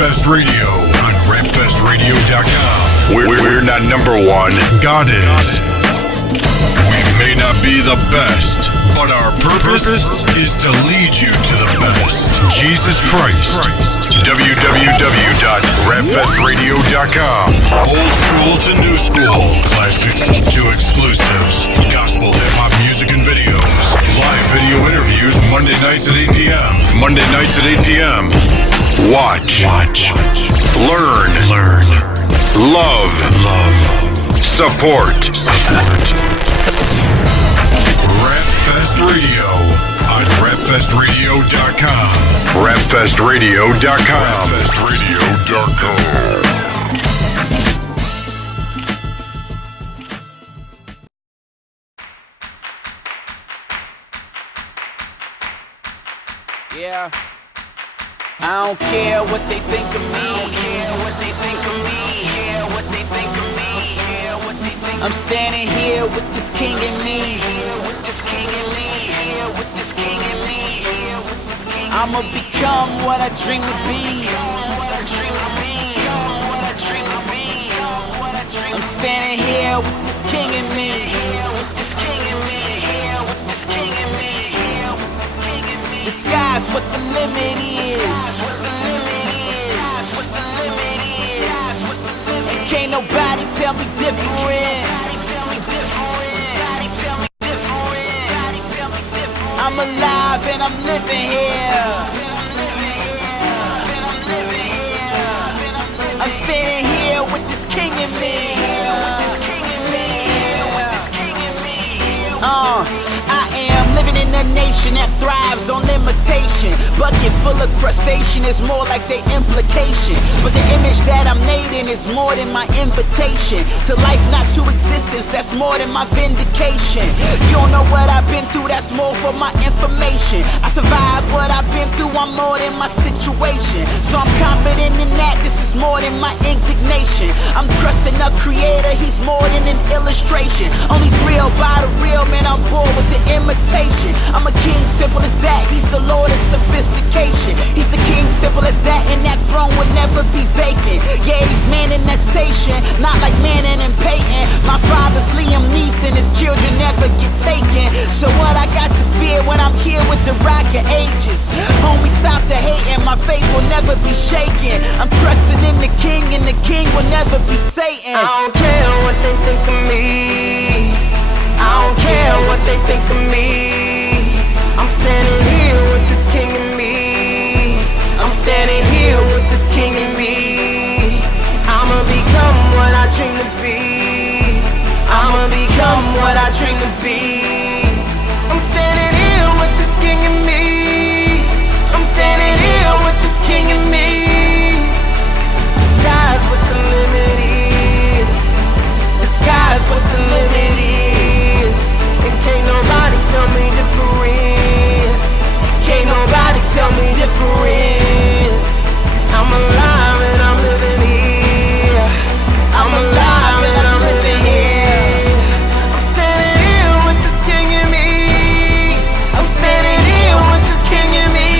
Rapfest Radio on rapfestradio.com. We're not number one, God is. We may not be the best, but our purpose is to lead you to the best. Jesus Christ. www.rapfestradio.com. Old school to new school. Classics to exclusives. Gospel hip-hop music and videos. Live video interviews Monday nights at 8 p.m. Monday nights at 8 p.m. Watch. Learn. Love. Support. Rapfest Radio on rapfestradio.com. Rapfestradio.com. Yeah. I don't care what they think of me. I'm standing here with this king in me. I'ma become what I dream to be. I'm standing here with this king in me. The sky's what the limit is. And can't nobody tell me different. I'm alive and I'm living here. I'm standing here with this king in me. I am living in a nation that thrives on limitation. Bucket full of crustacean is more like their implication. But the image that I'm made in is more than my invitation. To life, not to existence, that's more than my vindication. You don't know what I've been through, that's more for my information. I survived what I've been through, I'm more than my situation. So I'm confident in that, this is more than my indignation. I'm trusting a creator, he's more than an illustration. Only thrilled by the real, man, I'm bored with the imitation. I'm a king, simple as that, he's the Lord of sophistication. He's the king, simple as that, and that throne will never be vacant. Yeah, he's manning that station, not like Manning and Peyton. My father's Liam Neeson, his children never get taken. So what I got to fear when I'm here with the Rock of Ages? Homie, stop the hating, my faith will never be shaken. I'm trusting in the king, and the king will never be Satan. I don't care what they think of me. I don't care what they think of me. I'm standing here with this king in me. I'm standing here with this king in me. I'ma become what I dream to be. I'ma become what I dream to be. I'm standing here with this king in me. I'm standing here with this king in me. The sky's what the limit is. The sky's what the limit is. And can't nobody tell me different. Can't nobody tell me different. I'm alive and I'm living here. I'm alive and I'm living here. I'm standing here with this king in me. I'm standing here with this king in me.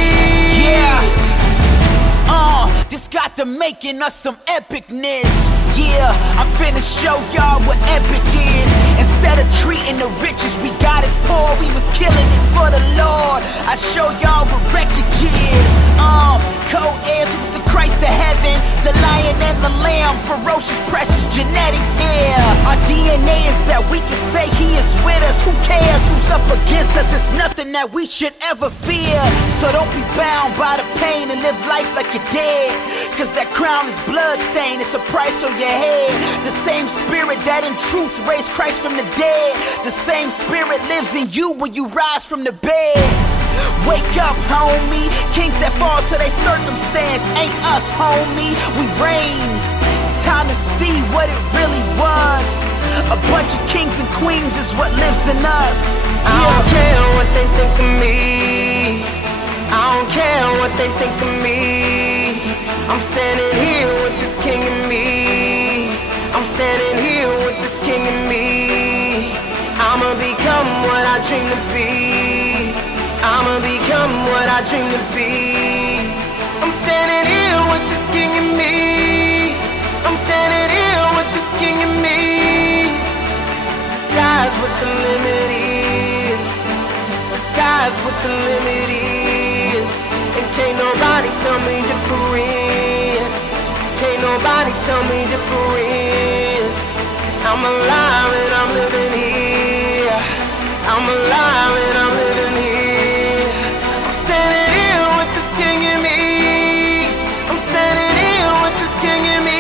This got to making us some epicness. Yeah, I'm finna show y'all what epic is. Instead of treating the rich as we got as poor, we was killing it for the Lord. I show y'all what wreckage is. Co-heirs with the Christ of heaven, the lion and the lamb, ferocious, precious genetics here. Our DNA is that we can say he is with us. Who cares who's up against us? It's nothing that we should ever fear. So don't be bound by the pain and live life like you're dead. Cause that crown is blood stained, it's a price on your head. The same spirit that in truth raised Christ from the dead, the same spirit lives in you when you rise from the bed. Wake up, homie. Kings that fall to their circumstance ain't us, homie. We reign. It's time to see what it really was. A bunch of kings and queens is what lives in us. I don't care what they think of me. I don't care what they think of me. I'm standing here with this king in me. I'm standing here with this king in me. I'ma become what I dream to be. I'ma become what I dream to be. I'm standing here with this king in me. I'm standing here with this king in me. The sky's what the limit is. The sky's what the limit is. And can't nobody tell me different. Can't nobody tell me different. I'm alive and I'm living here. I'm alive and I'm living here. I'm standing here with this king in me. I'm standing here with this king in me.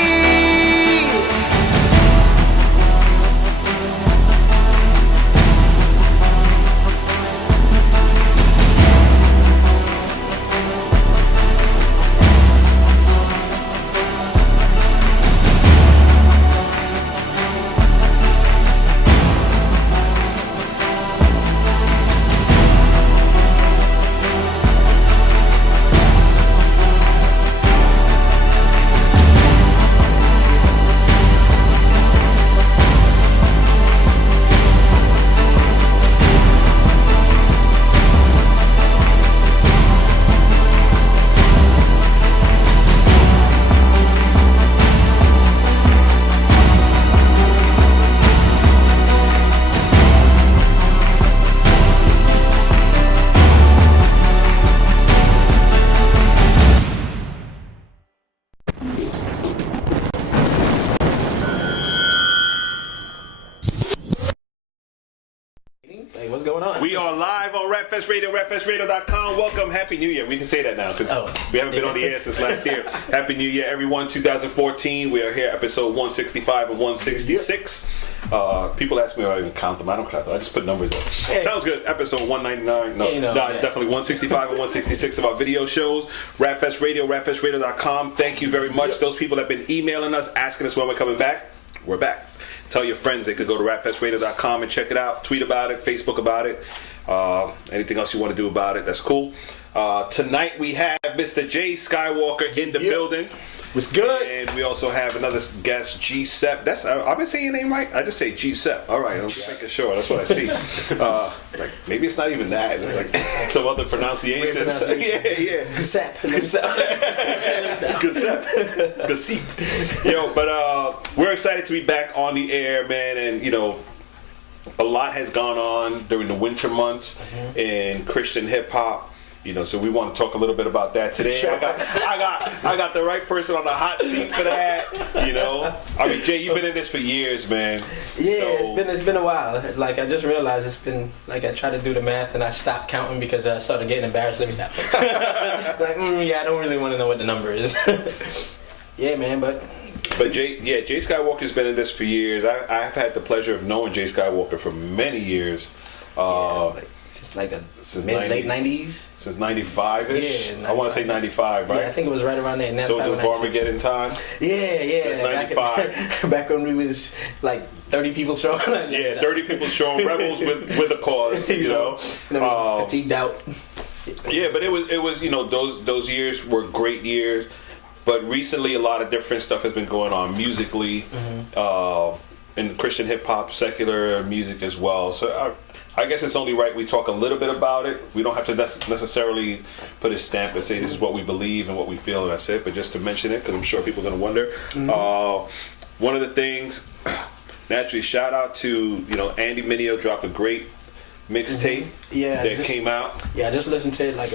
What's going on? We are live on Rapfest Radio, rapfestradio.com. Welcome. Happy New Year. We can say that now because we haven't been on the air since last year. Happy New Year, everyone. 2014. We are here, episode 165 and 166. People ask me if I even count them. I don't count them. I just put numbers up. Hey. Sounds good. Episode 199. No, it's definitely 165 and 166 of our video shows. Rapfest Radio, rapfestradio.com. Thank you very much. Those people that have been emailing us, asking us when we're coming back. We're back. Tell your friends they could go to rapfestradio.com and check it out. Tweet about it, Facebook about it. Anything else you want to do about it, that's cool. Tonight we have Mr. Jay Skywalker in the building. What's good? And we also have another guest, Gsep. That's I've been saying your name right? I just say Gsep. All right, I'm just making sure. That's what I see. Like maybe it's not even that. It's like some other pronunciation. Yeah. Gsep. Gsep. Yo, but we're excited to be back on the air, man. And you know, a lot has gone on during the winter months in Christian hip hop. You know, so we want to talk a little bit about that today. Sure. I got the right person on the hot seat for that. You know, I mean, Jay, you've been in this for years, man. Yeah, So- it's been a while. Like I just realized it's been like I tried to do the math and I stopped counting because I started getting embarrassed. Let me stop. Like I don't really want to know what the number is. Yeah, man, but Jay Skywalker's been in this for years. I've had the pleasure of knowing Jay Skywalker for many years. Since like the Since late 90s. Since 95-ish. Yeah, I want to say 95, right? Yeah, I think it was right around there. Soldiers of Armageddon time. Yeah. That's 95. Back when we was like 30 people strong. Yeah, 30 people strong, rebels with a cause, you know. Fatigued out. Yeah, but it was you know, those years were great years. But recently, a lot of different stuff has been going on musically, in Christian hip hop, secular music as well. So I guess it's only right we talk a little bit about it. We don't have to necessarily put a stamp and say this is what we believe and what we feel and that's it. But just to mention it, because I'm sure people are going to wonder. One of the things, naturally, shout out to Andy Mineo dropped a great mixtape that came out. Yeah, I just listened to it like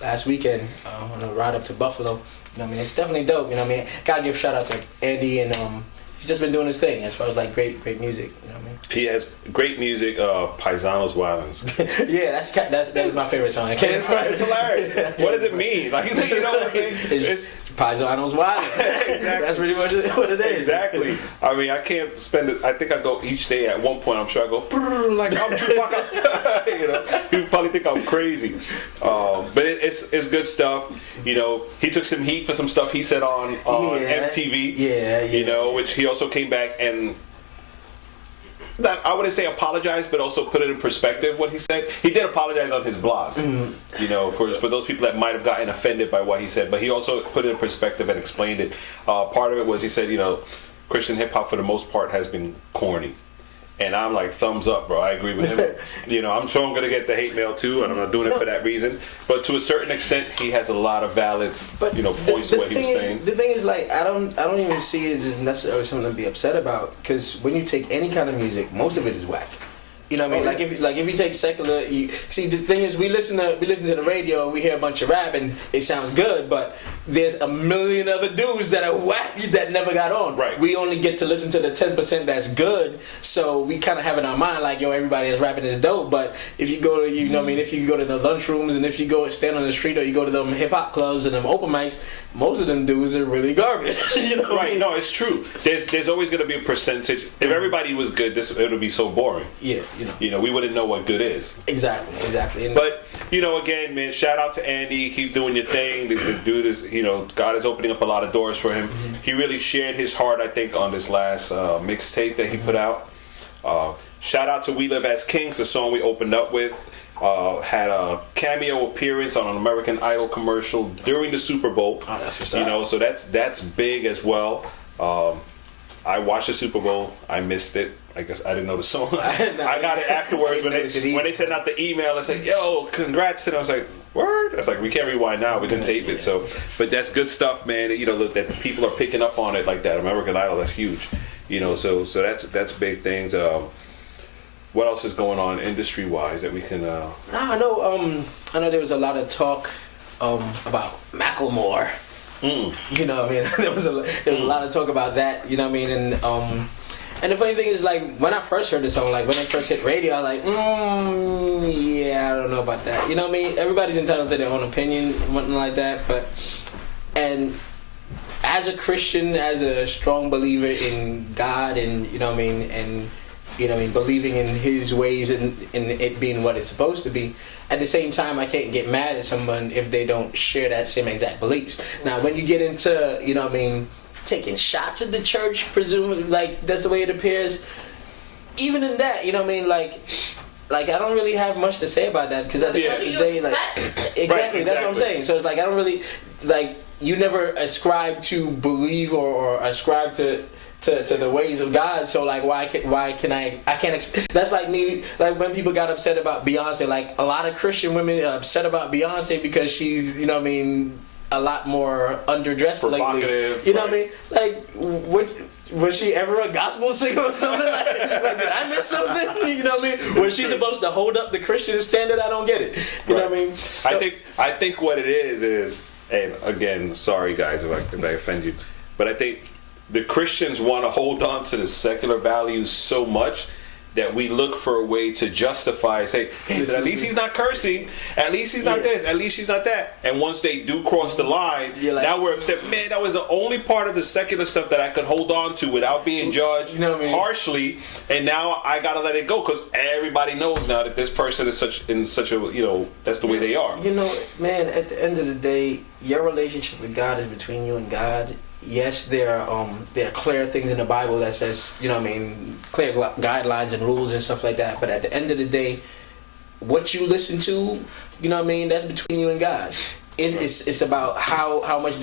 last weekend on a ride up to Buffalo. You know what I mean? It's definitely dope. You know what I mean? Gotta give shout out to Andy and he's just been doing his thing as far as like great music. You know what I mean? He has great music. Paisanos Violence. Yeah, that is my favorite song. It's hilarious. What does it mean? Like you know what I'm saying? It's Paisanos Wild. Exactly. That's pretty much what it is. Exactly. I mean, I can't spend it. I think I go each day. At one point, I'm sure I go like I'm Chewbacca. You know, people probably think I'm crazy. But it's good stuff. You know, he took some heat for some stuff he said on MTV. Yeah. You know, which he also came back and. I wouldn't say apologize, but also put it in perspective what he said. He did apologize on his blog, you know, for those people that might have gotten offended by what he said, but he also put it in perspective and explained it. Part of it was he said, Christian hip hop for the most part has been corny. And I'm like, thumbs up, bro. I agree with him. You know, I'm sure I'm gonna get the hate mail too, and I'm not doing it for that reason. But to a certain extent, he has a lot of valid, points to what he was saying. The thing is, like, I don't even see it as necessarily something to be upset about, because when you take any kind of music, most of it is whack. You know what I mean? If you take secular, see, the thing is, we listen to the radio and we hear a bunch of rap and it sounds good, but there's a million other dudes that are whack that never got on. Right. We only get to listen to the 10% that's good, so we kind of have in our mind like, yo, everybody that's rapping is dope. But if you go to, if you go to the lunchrooms and if you go stand on the street or you go to them hip hop clubs and them open mics, most of them dudes are really garbage. Right? No, it's true. There's always going to be a percentage. If everybody was good, it would be so boring. Yeah. We wouldn't know what good is. Exactly. But, again, man, shout out to Andy. Keep doing your thing. The dude is, God is opening up a lot of doors for him. Mm-hmm. He really shared his heart, I think, on this last mixtape that he put out. Shout out to We Live as Kings, the song we opened up with. Had a cameo appearance on an American Idol commercial during the Super Bowl. Oh, that's what's up. So that's big as well. I watched the Super Bowl. I missed it. I guess I didn't know the song. I got it afterwards when they sent out the email and said, "Yo, congrats!" And I was like, "Word!" I was like, "We can't rewind now. We didn't tape it." So, but that's good stuff, man. That people are picking up on it like that. American Idol, that's huge. So that's big things. What else is going on industry wise that we can? I know there was a lot of talk about Macklemore. There was a lot of talk about that. And the funny thing is, like, when I first heard the song, like when it first hit radio, I was like, yeah, I don't know about that. You know what I mean? Everybody's entitled to their own opinion, something like that. And as a Christian, as a strong believer in God, and believing in His ways and it being what it's supposed to be. At the same time, I can't get mad at someone if they don't share that same exact beliefs. Now, when you get into, taking shots at the church, presumably, like, that's the way it appears. Even in that, like I don't really have much to say about that, because at the end of the day, like, exactly, that's what I'm saying. So it's like, I don't really, like, you never ascribe to believe or ascribe to the ways of God, so like why can I can't that's like me, like when people got upset about Beyonce. Like, a lot of Christian women are upset about Beyonce because she's a lot more underdressed lately. You know what I mean? Like, was she ever a gospel singer or something? Like, did I miss something? You know what I mean? Was she supposed to hold up the Christian standard? I don't get it. You know what I mean? So, I think what it is, and again, sorry guys if I offend you, but I think the Christians want to hold on to the secular values so much that we look for a way to justify, say, hey, at least he's not cursing, at least he's not this, at least he's not that. And once they do cross the line, now we're upset. Man, that was the only part of the secular stuff that I could hold on to without being judged harshly, and now I gotta let it go because everybody knows now that this person is such a that's the way they are. Man, at the end of the day, your relationship with God is between you and God. Yes, there are clear things in the Bible that says, clear guidelines and rules and stuff like that. But at the end of the day, what you listen to, that's between you and God. It's about how much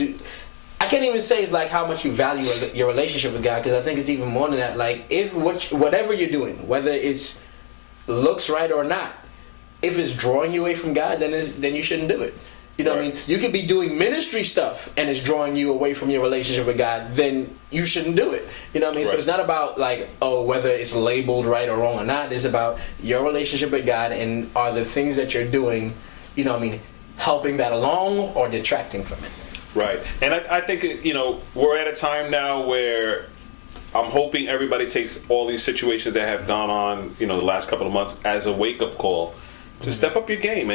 I can't even say it's like how much you value your relationship with God, because I think it's even more than that. Like, if whatever you're doing, whether it's looks right or not, if it's drawing you away from God, then you shouldn't do it. You know what I mean? You could be doing ministry stuff and it's drawing you away from your relationship with God, then you shouldn't do it. You know what I mean? Right. So it's not about like, whether it's labeled right or wrong or not. It's about your relationship with God, and are the things that you're doing, helping that along or detracting from it. Right. And I think, we're at a time now where I'm hoping everybody takes all these situations that have gone on, the last couple of months as a wake-up call to step up your game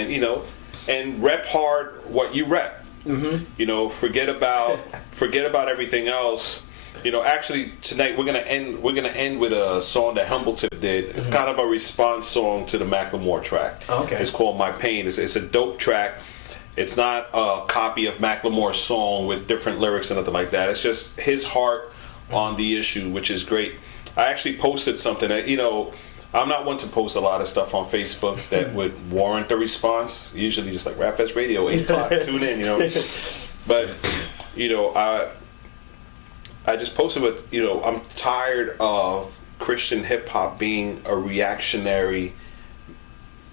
and rep hard what you rep. Mm-hmm. Forget about everything else. Actually tonight we're gonna end with a song that Humbletip did. It's kind of a response song to the Macklemore track. Okay. It's called My Pain. It's a dope track. It's not a copy of Macklemore's song with different lyrics and nothing like that. It's just his heart on the issue, which is great. I actually posted something that, I'm not one to post a lot of stuff on Facebook that would warrant a response. Usually just like Rap Fest Radio, 8 o'clock, tune in, But, I just posted I'm tired of Christian hip hop being a reactionary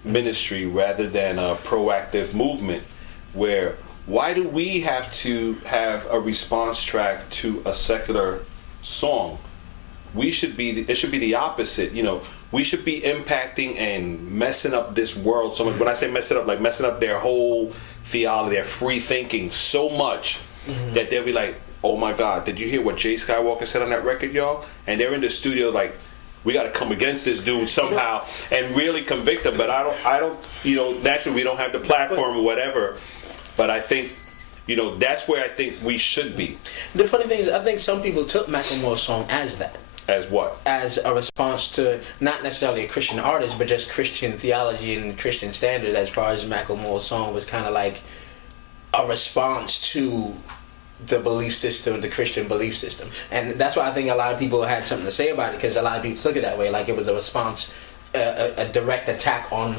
ministry rather than a proactive movement. Where why do we have to have a response track to a secular song? It should be the opposite. You know, we should be impacting and messing up this world so much. When I say mess it up, like messing up their whole theology, their free thinking so much that they'll be like, oh my God, did you hear what Jay Skywalker said on that record, y'all? And they're in the studio like, we got to come against this dude somehow and really convict him. But I don't, you know, naturally we don't have the platform or whatever. But I think, you know, that's where I think we should be. The funny thing is, I think some people took Macklemore's song as that. As what? As a response to not necessarily a Christian artist, but just Christian theology and Christian standards. As far as Macklemore's song was kind of like a response to the belief system, the Christian belief system. And that's why I think a lot of people had something to say about it, because a lot of people took it that way, like it was a response, a direct attack on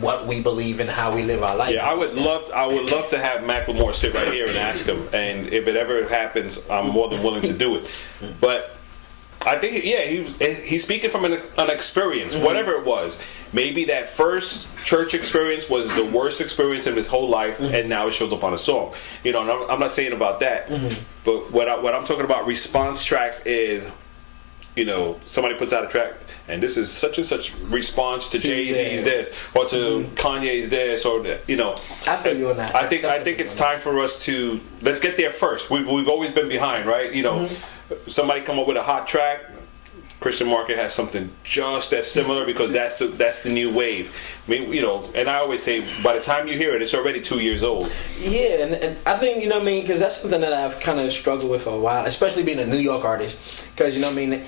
what we believe and how we live our life. Yeah, I would love to have Macklemore sit right here and ask him, and if it ever happens, I'm more than willing to do it. But I think, yeah, he's speaking from an experience, whatever it was. Maybe that first church experience was the worst experience of his whole life, and now it shows up on a song. You know, and I'm not saying about that, but what I'm talking about response tracks is, you know, somebody puts out a track, and this is such and such response to Jay-Z's this, or to Kanye's this, or you know. I feel you on that. I think it's time for us to let's get there first. We've always been behind, right? You know, somebody come up with a hot track. Christian market has something just as similar because that's the new wave. I mean, you know, and I always say by the time you hear it, it's already 2 years old. Yeah, and I think, you know what I mean, because that's something that I've kind of struggled with for a while, especially being a New York artist, because, you know what I mean,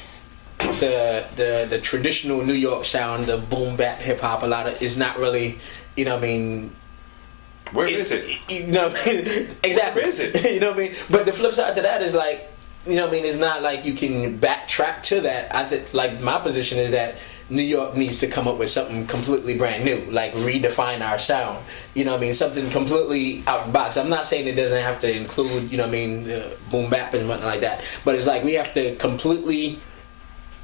the traditional New York sound, the boom bap hip hop, a lot of is not really, you know what I mean. Where is it? You know what I mean? Exactly. Where is it? You know what I mean? But the flip side to that is like, you know what I mean, it's not like you can backtrack to that. I think, like, my position is that New York needs to come up with something completely brand new, like redefine our sound. You know what I mean? Something completely out the box. I'm not saying it doesn't have to include, you know what I mean, boom bap and whatnot like that. But it's like we have to completely,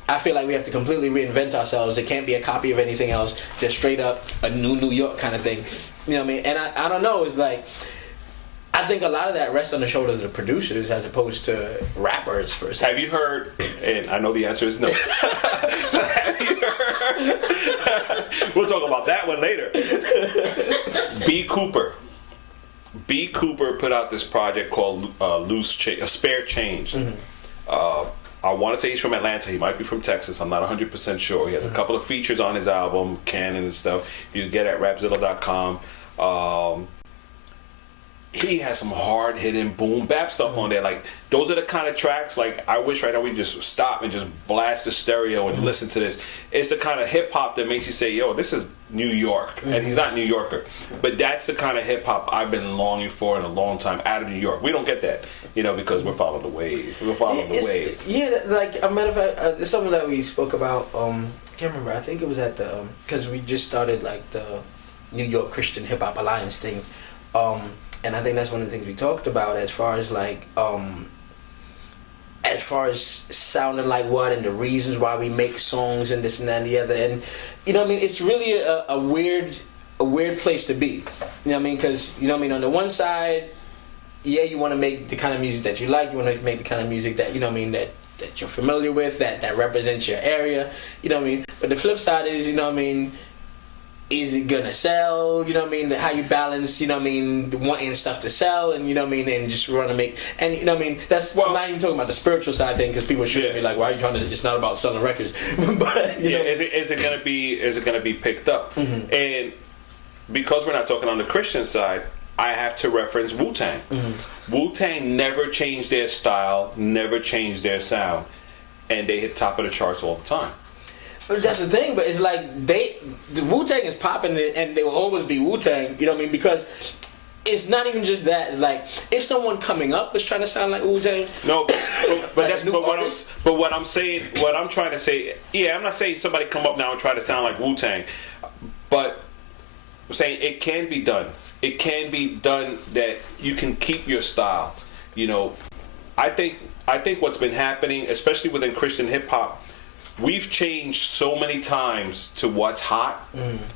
I feel like we have to completely reinvent ourselves. It can't be a copy of anything else, just straight up a new New York kind of thing. You know what I mean? And I don't know, it's like, I think a lot of that rests on the shoulders of the producers as opposed to rappers, per se. Have you heard, and I know the answer is no. Have you heard? We'll talk about that one later. B. Cooper put out this project called A Spare Change. I want to say he's from Atlanta. He might be from Texas. I'm not 100% sure. He has a couple of features on his album, Canon and stuff. You can get at w.l.a.k. He has some hard-hitting boom bap stuff on there. Like, those are the kind of tracks, like, I wish right now we just stop and just blast the stereo and listen to this. It's the kind of hip-hop that makes you say, yo, this is New York. And he's not a New Yorker. But that's the kind of hip-hop I've been longing for in a long time out of New York. We don't get that, you know, because we're following the wave. We're following the wave. Yeah, like, a matter of fact, it's something that we spoke about, I can't remember, I think it was at the, because we just started, like, the New York Christian Hip Hop Alliance thing. And I think that's one of the things we talked about as far as like, as far as sounding like what and the reasons why we make songs and this and that and the other. And, you know what I mean, it's really a weird place to be. You know what I mean? Because, you know what I mean, on the one side, yeah, you want to make the kind of music that you like. You want to make the kind of music that, you know what I mean, that you're familiar with, that represents your area. You know what I mean? But the flip side is, you know what I mean, is it gonna sell? You know what I mean? How you balance, you know what I mean, wanting stuff to sell and, you know what I mean, and just want to make, and, you know what I mean, that's, I'm not even talking about the spiritual side thing, because people should be like, why are you trying to, it's not about selling records. But, you know, is it gonna be picked up? And because we're not talking on the Christian side, I have to reference Wu-Tang. Wu-Tang never changed their style, never changed their sound, and they hit top of the charts all the time. But that's the thing, but it's like the Wu-Tang is popping and they will always be Wu-Tang, you know what I mean? Because it's not even just that. Like, if someone coming up is trying to sound like Wu-Tang, no, but like what I'm saying, what I'm trying to say, yeah, I'm not saying somebody come up now and try to sound like Wu-Tang, but I'm saying it can be done. It can be done that you can keep your style. You know, I think what's been happening, especially within Christian hip hop, we've changed so many times to what's hot.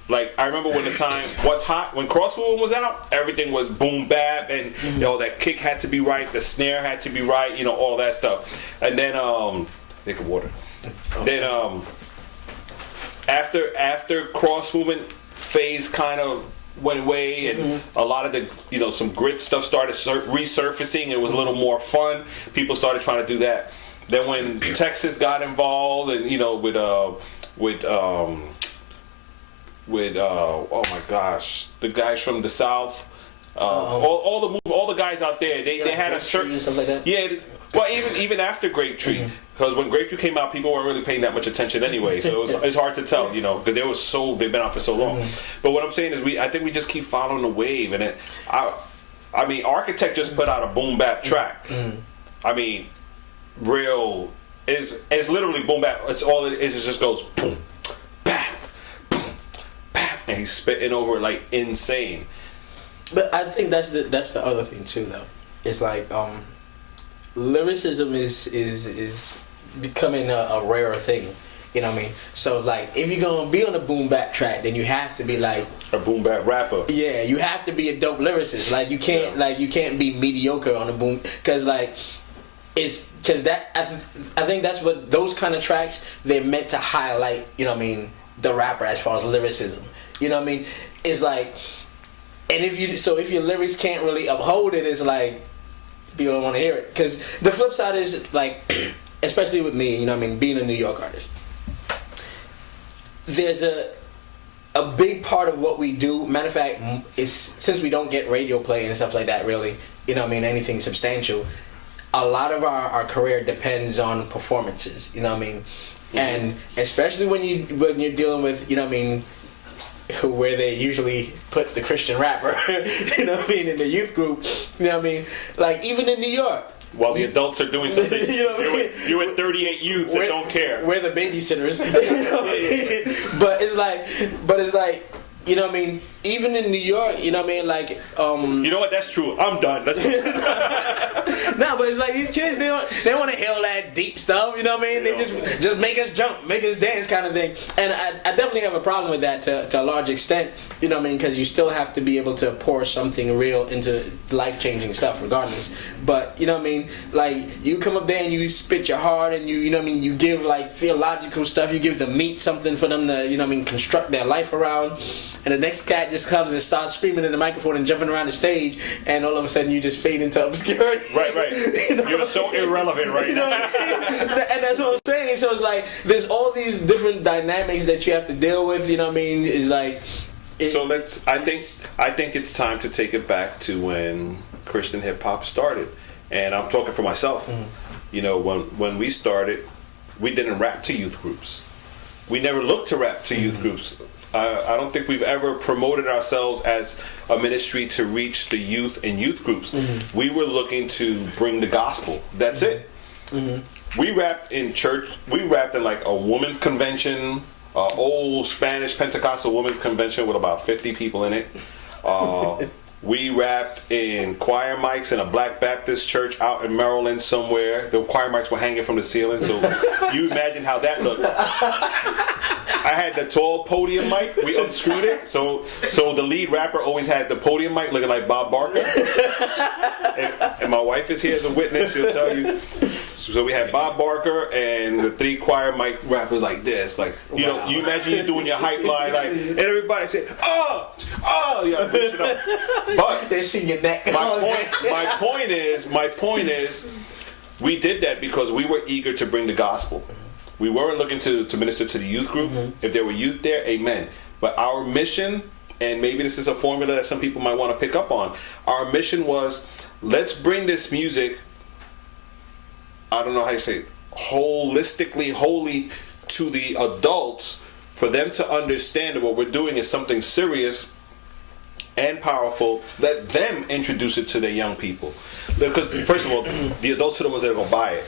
Like I remember when what's hot, when Crossflow was out, everything was boom bap, and you know that kick had to be right, the snare had to be right, you know, all that stuff. And then take a water. Okay. Then after cross movement phase kind of went away, and a lot of the, you know, some grit stuff started resurfacing. It was a little more fun. People started trying to do that. Then when Texas got involved, and you know, with oh my gosh, the guys from the South, all the guys out there, they had a certain stuff like that. Yeah, well, even after Grapetree, because when Grapetree came out, people weren't really paying that much attention anyway, so it's hard to tell, you know, because they've been out for so long. But what I'm saying is, I think we just keep following the wave, and I mean, Architect just put out a boom bap track. I mean, it's literally boom bap. It's all it is. It just goes boom, bap, boom, bap, and he's spitting over it like insane. But I think that's the other thing too, though. It's like lyricism is becoming a rarer thing. You know what I mean? So it's like, if you're gonna be on a boom bap track, then you have to be like a boom bap rapper. Yeah, you have to be a dope lyricist. Like you can't be mediocre on a boom, because like I think that's what those kind of tracks, they're meant to highlight. You know what I mean? The rapper as far as lyricism. You know what I mean? It's like, and if your lyrics can't really uphold it, it's like people don't want to hear it. Because the flip side is like, especially with me, you know what I mean, being a New York artist, there's a big part of what we do. Matter of fact, is since we don't get radio play and stuff like that, really, you know what I mean, anything substantial, a lot of our career depends on performances. You know what I mean, and especially when you're dealing with, you know what I mean, where they usually put the Christian rapper, you know what I mean, in the youth group, you know what I mean, like even in New York, while the adults are doing something, you know what I mean? You with 38 youth that don't care. We're the babysitters. You know? But it's like, you know what I mean, even in New York, you know what I mean, like you know what, that's true. I'm done. No, but it's like these kids, they want to hear all that deep stuff, you know what I mean? They just make us jump, make us dance kind of thing. And I definitely have a problem with that to a large extent, you know what I mean? Because you still have to be able to pour something real into life-changing stuff regardless. But, you know what I mean? Like, you come up there and you spit your heart, and you know what I mean, you give like theological stuff, you give the meat something for them to, you know what I mean, construct their life around. And the next cat just comes and starts screaming in the microphone and jumping around the stage, and all of a sudden you just fade into obscurity. Right. You know? You're so irrelevant right you know now. What I mean? And that's what I'm saying. So it's like there's all these different dynamics that you have to deal with. You know what I mean? It's like. I think it's time to take it back to when Christian hip hop started, and I'm talking for myself. You know, when we started, we didn't rap to youth groups. We never looked to rap to youth groups. I don't think we've ever promoted ourselves as a ministry to reach the youth and youth groups. We were looking to bring the gospel. That's it. We rapped in church. We rapped in like a women's convention, old Spanish Pentecostal women's convention with about 50 people in it. We rapped in choir mics in a Black Baptist church out in Maryland somewhere. The choir mics were hanging from the ceiling, so you imagine how that looked. I had the tall podium mic. We unscrewed it, so the lead rapper always had the podium mic looking like Bob Barker. And my wife is here as a witness. She'll tell you. So we had Bob Barker and the 3 choir mic rappers like this, like you know. You imagine you doing your hype line, like, and everybody said, "Oh, yeah." You know. But they see your neck. My point is, we did that because we were eager to bring the gospel. We weren't looking to minister to the youth group. If there were youth there, amen. But our mission, and maybe this is a formula that some people might want to pick up on, our mission was, let's bring this music, I don't know how you say it, holy to the adults, for them to understand that what we're doing is something serious and powerful. Let them introduce it to their young people. Because first of all, the adults are the ones that are going to buy it.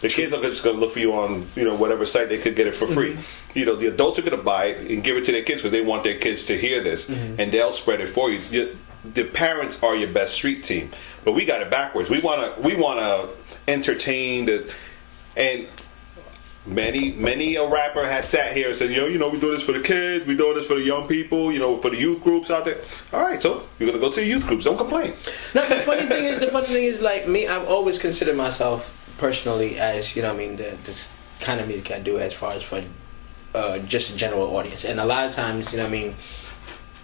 The kids are just going to look for you on, you know, whatever site they could get it for free. You know, the adults are going to buy it and give it to their kids because they want their kids to hear this, and they'll spread it for you. The parents are your best street team, but we got it backwards. We want to entertain and Many a rapper has sat here and said, yo, we do this for the kids, we doing this for the young people, for the youth groups out there. All right, so you're gonna go to the youth groups. Don't complain. No, the funny thing is, like me, I've always considered myself personally as this kind of music I do as far as for just a general audience, and a lot of times,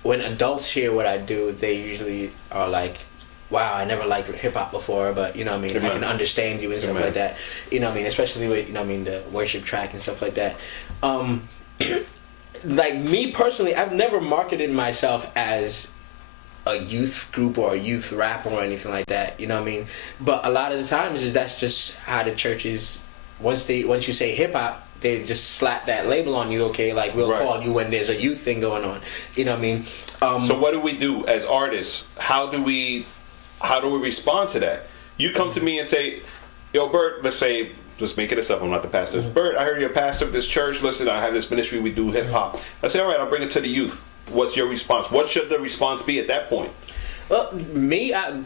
when adults hear what I do, they usually are like, wow, I never liked hip hop before, but I can understand you and stuff like that. Especially with the worship track and stuff like that. Like me personally, I've never marketed myself as a youth group or a youth rapper or anything like that. But a lot of the times that's just how the churches, once you say hip hop, they just slap that label on you. Okay, like we'll call you when there's a youth thing going on. So what do we do as artists? How do we respond to that? You come to me and say, yo, Bert, let's make it up, I'm not the pastor. Bert, I heard you're a pastor of this church. Listen, I have this ministry, we do hip hop. I say, all right, I'll bring it to the youth. What's your response? What should the response be at that point? Well,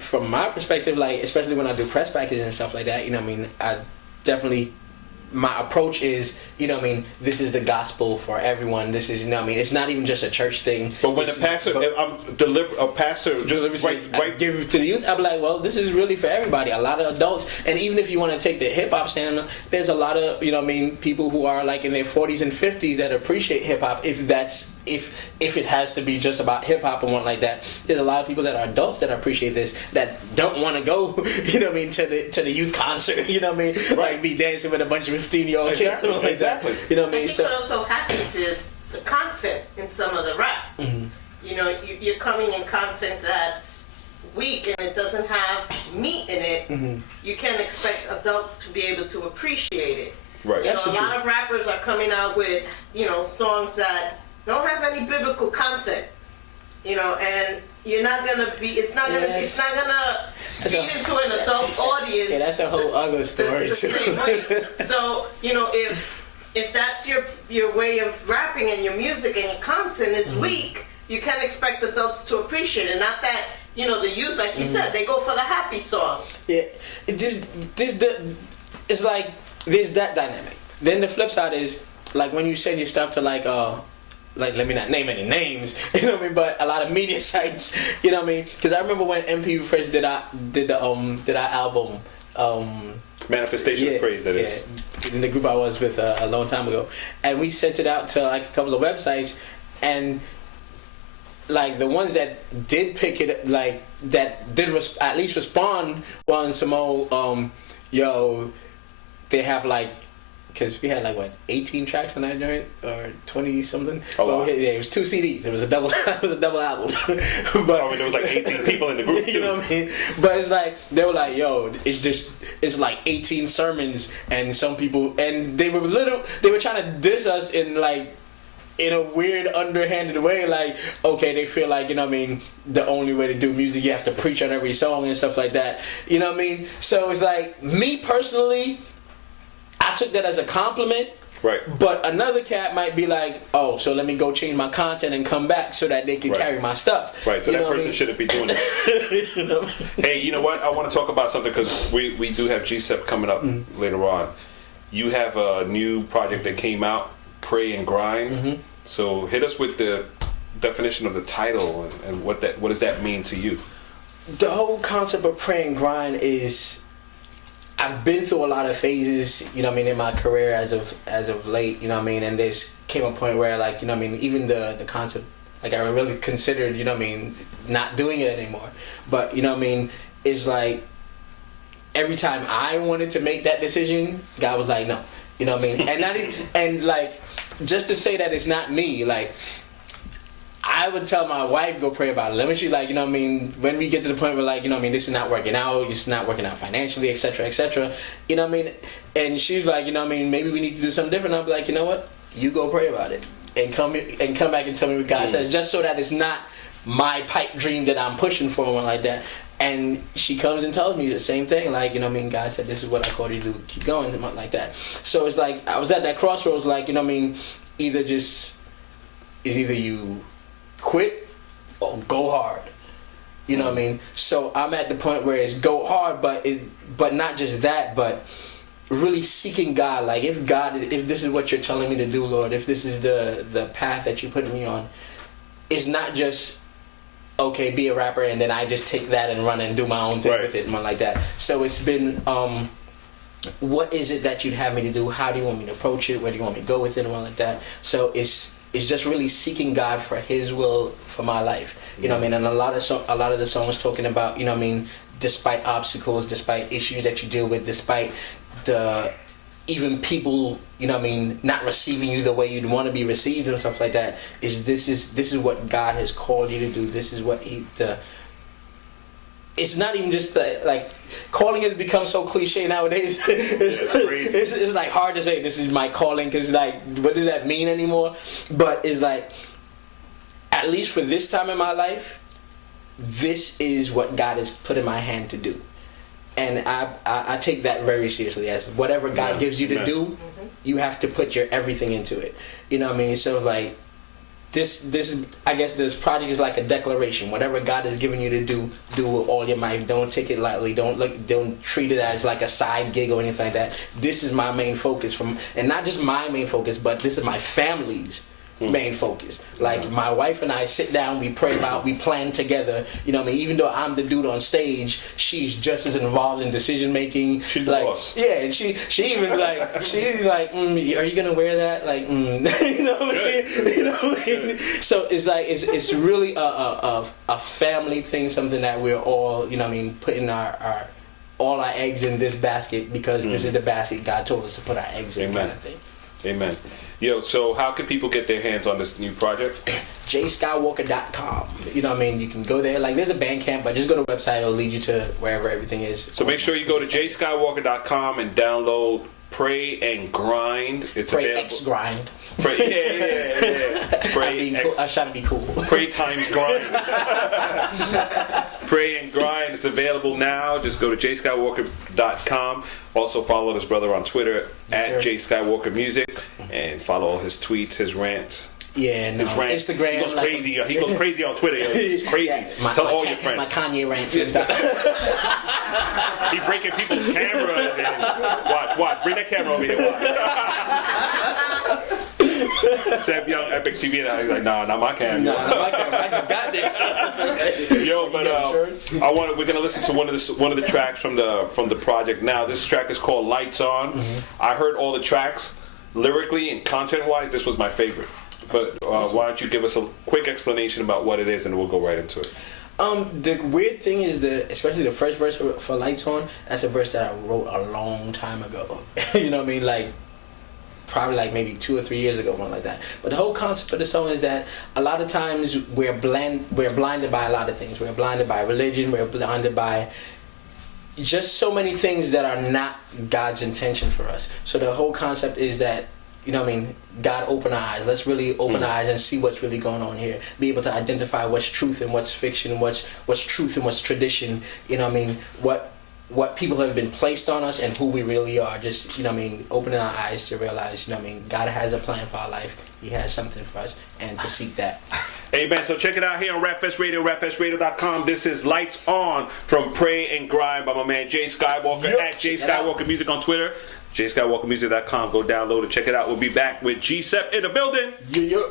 from my perspective, like, especially when I do press packages and stuff like that, I definitely, my approach is, this is the gospel for everyone. This is, it's not even just a church thing. But when a pastor give it to the youth, I'll be like, well, this is really for everybody. A lot of adults, and even if you want to take the hip hop stand, there's a lot of, people who are like in their 40s and 50s that appreciate hip hop. If it has to be just about hip hop and one like that, there's a lot of people that are adults that appreciate this that don't want to go, to the youth concert, like be dancing with a bunch of 15-year-old kids. Exactly. I think what also happens is the content in some of the rap. You're coming in content that's weak and it doesn't have meat in it. You can't expect adults to be able to appreciate it. Right. A lot of rappers are coming out with songs that don't have any biblical content. And you're not gonna be. It's not gonna feed into an adult audience. Yeah, that's a whole other story too. So if that's your way of rapping and your music and your content is weak, you can't expect adults to appreciate it. Not that the youth, like you said, they go for the happy song. Yeah, it's like there's that dynamic. Then the flip side is like when you send your stuff to like let me not name any names, but a lot of media sites, because I remember when MP first did our album, Manifestation of Praise, that is. In the group I was with a long time ago, and we sent it out to like a couple of websites, and like the ones that did pick it, like that did at least respond on some old they have like, because we had like 18 tracks on that joint or 20 something. Oh, wow. Yeah, it was 2 CDs. It was a double. It was a double album. But there was like 18 people in the group too. You know what I mean? But it's like they were like, yo, it's like 18 sermons, and some people, and they were trying to diss us in a weird underhanded way, like, okay, they feel like, the only way to do music, you have to preach on every song and stuff like that. You know what I mean? So it's like, me personally, I took that as a compliment. Right. But another cat might be like, oh, so let me go change my content and come back so that they can carry my stuff. Right, so that person shouldn't be doing that. Hey, you know what? I want to talk about something because we do have Gsep coming up later on. You have a new project that came out, Pray and Grind. So hit us with the definition of the title and what does that mean to you? The whole concept of Pray and Grind is, I've been through a lot of phases, in my career as of late, and there's came a point where even the concept, I really considered, not doing it anymore. But, it's like every time I wanted to make that decision, God was like, no. And not even, and just to say that it's not me, I would tell my wife, go pray about it. Let me see, when we get to the point where, this is not working out, this is not working out financially, etc., etc., and she's like, maybe we need to do something different. I'll be like, you know what? You go pray about it and come back and tell me what God says, just so that it's not my pipe dream that I'm pushing for and like that. And she comes and tells me the same thing, God said, this is what I called you to do, keep going, and like that. So it's like, I was at that crossroads, either you quit or go hard. You know what I mean? So I'm at the point where it's go hard, but not just that, but really seeking God. Like, if this is what you're telling me to do, Lord, if this is the path that you're putting me on, it's not just, okay, be a rapper, and then I just take that and run and do my own thing with it, and like that. So it's been, what is it that you'd have me to do? How do you want me to approach it? Where do you want me to go with it, and all like that? So it's just really seeking God for His will for my life. You know what I mean? And a lot of the songs talking about, you know what I mean, despite obstacles, despite issues that you deal with, despite even people, you know what I mean, not receiving you the way you'd want to be received and stuff like that, this is what God has called you to do. This is what it's not even just like, calling has become so cliche nowadays. It's crazy. It's like hard to say this is my calling, because like, what does that mean anymore? But it's like, at least for this time in my life, this is what God has put in my hand to do. And I take that very seriously, as whatever God gives you to do, you have to put your everything into it. You know what I mean? So like, this I guess this project is like a declaration. Whatever God has given you to do with all your might. Don't take it lightly. Don't treat it as like a side gig or anything like that. This is my main focus, and not just my main focus, but this is my family's main focus. Like, my wife and I sit down, we pray about, we plan together. You know what I mean? Even though I'm the dude on stage, she's just as involved in decision making. She's like, the boss. Yeah, and she even like, she's like, are you gonna wear that? Like, you know what I mean? You know what I mean? So it's like, it's really a family thing, something that we're all, you know what I mean, putting all our eggs in this basket, because this is the basket God told us to put our eggs in. Amen. Kind of thing. Amen. Yo, so how can people get their hands on this new project? Skywalker.com. You know what I mean? You can go there. Like, there's a Bandcamp, but just go to the website. It'll lead you to wherever everything is. So make sure you go to skywalker.com and download Pray and Grind. It's Pray available. X Grind. Pray, yeah. Pray X. I was trying to be cool. Pray times grind. Pray and Grind. It's available now. Just go to jskywalker.com. Also follow this brother on Twitter at jskywalkermusic, and follow all his tweets, his rants. Yeah, no. His rants. Instagram. He goes crazy. He goes crazy on Twitter. He's crazy. Yeah, Tell all your friends. My Kanye rants. He breaking people's cameras and watch. Bring that camera over here. Watch. Seb Young, Epic TV, and he's like, nah, not my camera. Nah, not my camera. I just got this. Yo, but we're gonna listen to one of the tracks from the project now. This track is called Lights On. I heard all the tracks. Lyrically and content-wise, this was my favorite. But why don't you give us a quick explanation about what it is, and we'll go right into it. The weird thing is, especially the first verse for Lights On, that's a verse that I wrote a long time ago. You know what I mean? Like, probably like maybe 2 or 3 years ago, one like that. But the whole concept of the song is that a lot of times we're blinded by a lot of things. We're blinded by religion. We're blinded by just so many things that are not God's intention for us. So the whole concept is that, you know what I mean, God, open our eyes. Let's really open our eyes and see what's really going on here. Be able to identify what's truth and what's fiction, what's truth and what's tradition. You know what I mean? What people have been placed on us and who we really are. Just, you know what I mean, opening our eyes to realize, you know what I mean, God has a plan for our life. He has something for us, and to seek that. Amen. So check it out here on Rapfest Radio, rapfestradio.com. This is Lights On from Pray and Grind by my man Jay Skywalker at Jay Skywalker Music on Twitter. jskywalkermusic.com. Go download it, check it out. We'll be back with Gsep in the building. Yeah.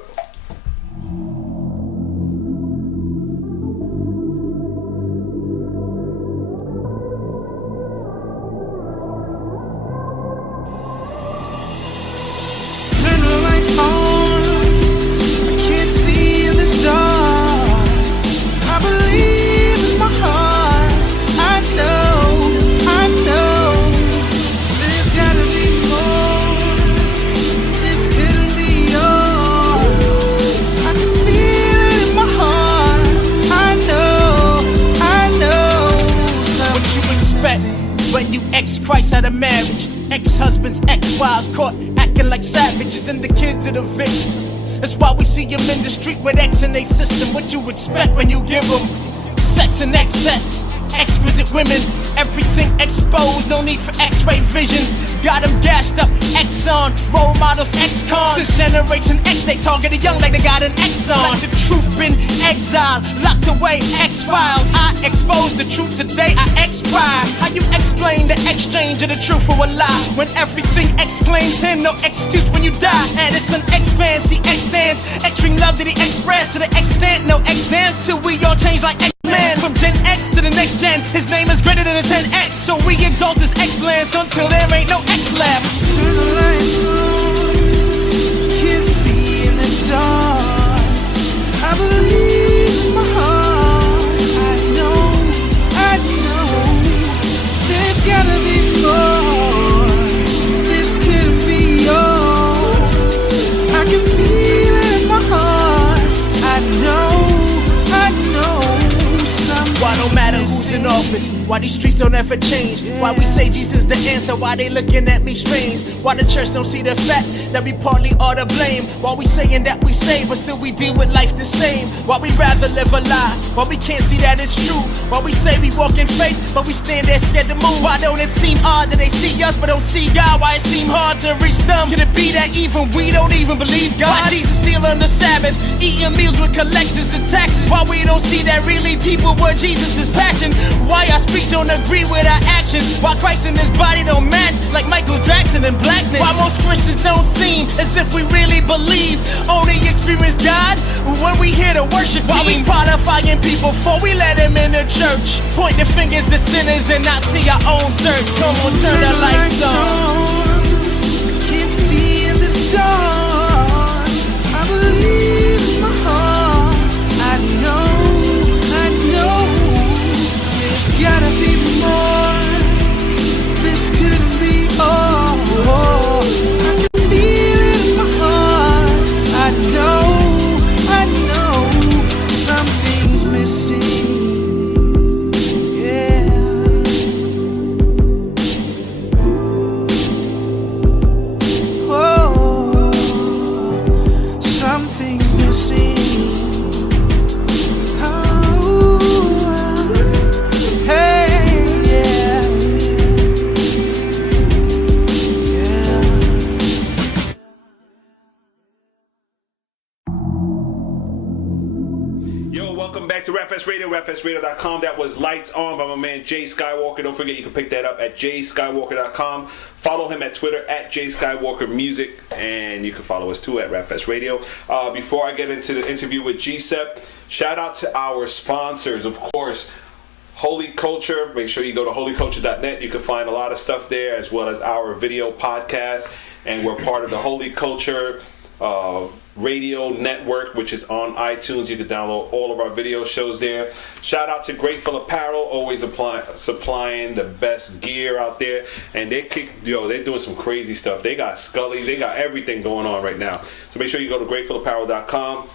Christ at a marriage, ex-husbands, ex-wives caught acting like savages, and the kids are the victims. That's why we see them in the street with X in their system. What you expect when you give them sex and excess? exquisite women. Everything exposed, no need for x-ray vision. Got them gassed up, Exxon, role models, ex-con. Since Generation X, they targeted young like they got an Exxon. Like the truth been exiled, locked away, X-Files. I expose the truth today, I expire. How you explain the exchange of the truth for a lie? When everything exclaims him, no excuse when you die. And it's an expanse, he extends. Extreme love that he express to the extent, no exams till we all change like X-Men. From Gen X to the next gen, his name is greater than a 10X. So we exalt his excellence until there ain't no X left. Turn the lights on, can't see in this dark. I believe in my heart. I know, there's gotta be more. This couldn't be all. I can feel it in my heart. I know, why no matter who's in office, why these streets don't ever change, why we say Jesus the answer, why they looking at me strange, why the church don't see the fact that we partly are to blame, why we saying that we save but still we deal with life the same, why we rather live a lie, why we can't see that it's true, why we say we walk in faith but we stand there scared to move, why don't it seem odd that they see us but don't see God, why it seem hard to reach them, could it be that even we don't even believe God, why Jesus heal on the Sabbath, eating meals with collectors and taxes, why we don't see that really people were Jesus is passion, why our speech don't agree with our actions, why Christ in his body don't match like Michael Jackson and blackness, why most Christians don't seem as if we really believe, only experience God when we hear the worship team, why we qualifying people before we let him in the church, point the fingers to sinners and not see our own dirt, come on turn the lights on, can't see in this dark. I believe in my heart. I know. There's gotta be more. This couldn't be all. I can feel it in my heart. I know something's missing. Yeah. Oh, something's missing. Welcome back to RapFest Radio, rapfestradio.com. That was Lights On by my man Jay Skywalker. Don't forget you can pick that up at jskywalker.com. Follow him at Twitter at jskywalkermusic, and you can follow us too at RapFest Radio. Before I get into the interview with Gsep, shout out to our sponsors, of course. Holy Culture, make sure you go to holyculture.net. You can find a lot of stuff there, as well as our video podcast, and we're part of the Holy Culture radio network, which is on iTunes. You can download all of our video shows there. Shout out to Grateful Apparel, always supplying the best gear out there, and they're doing some crazy stuff. They got Scullies, they got everything going on right now. So make sure you go to gratefulapparel.com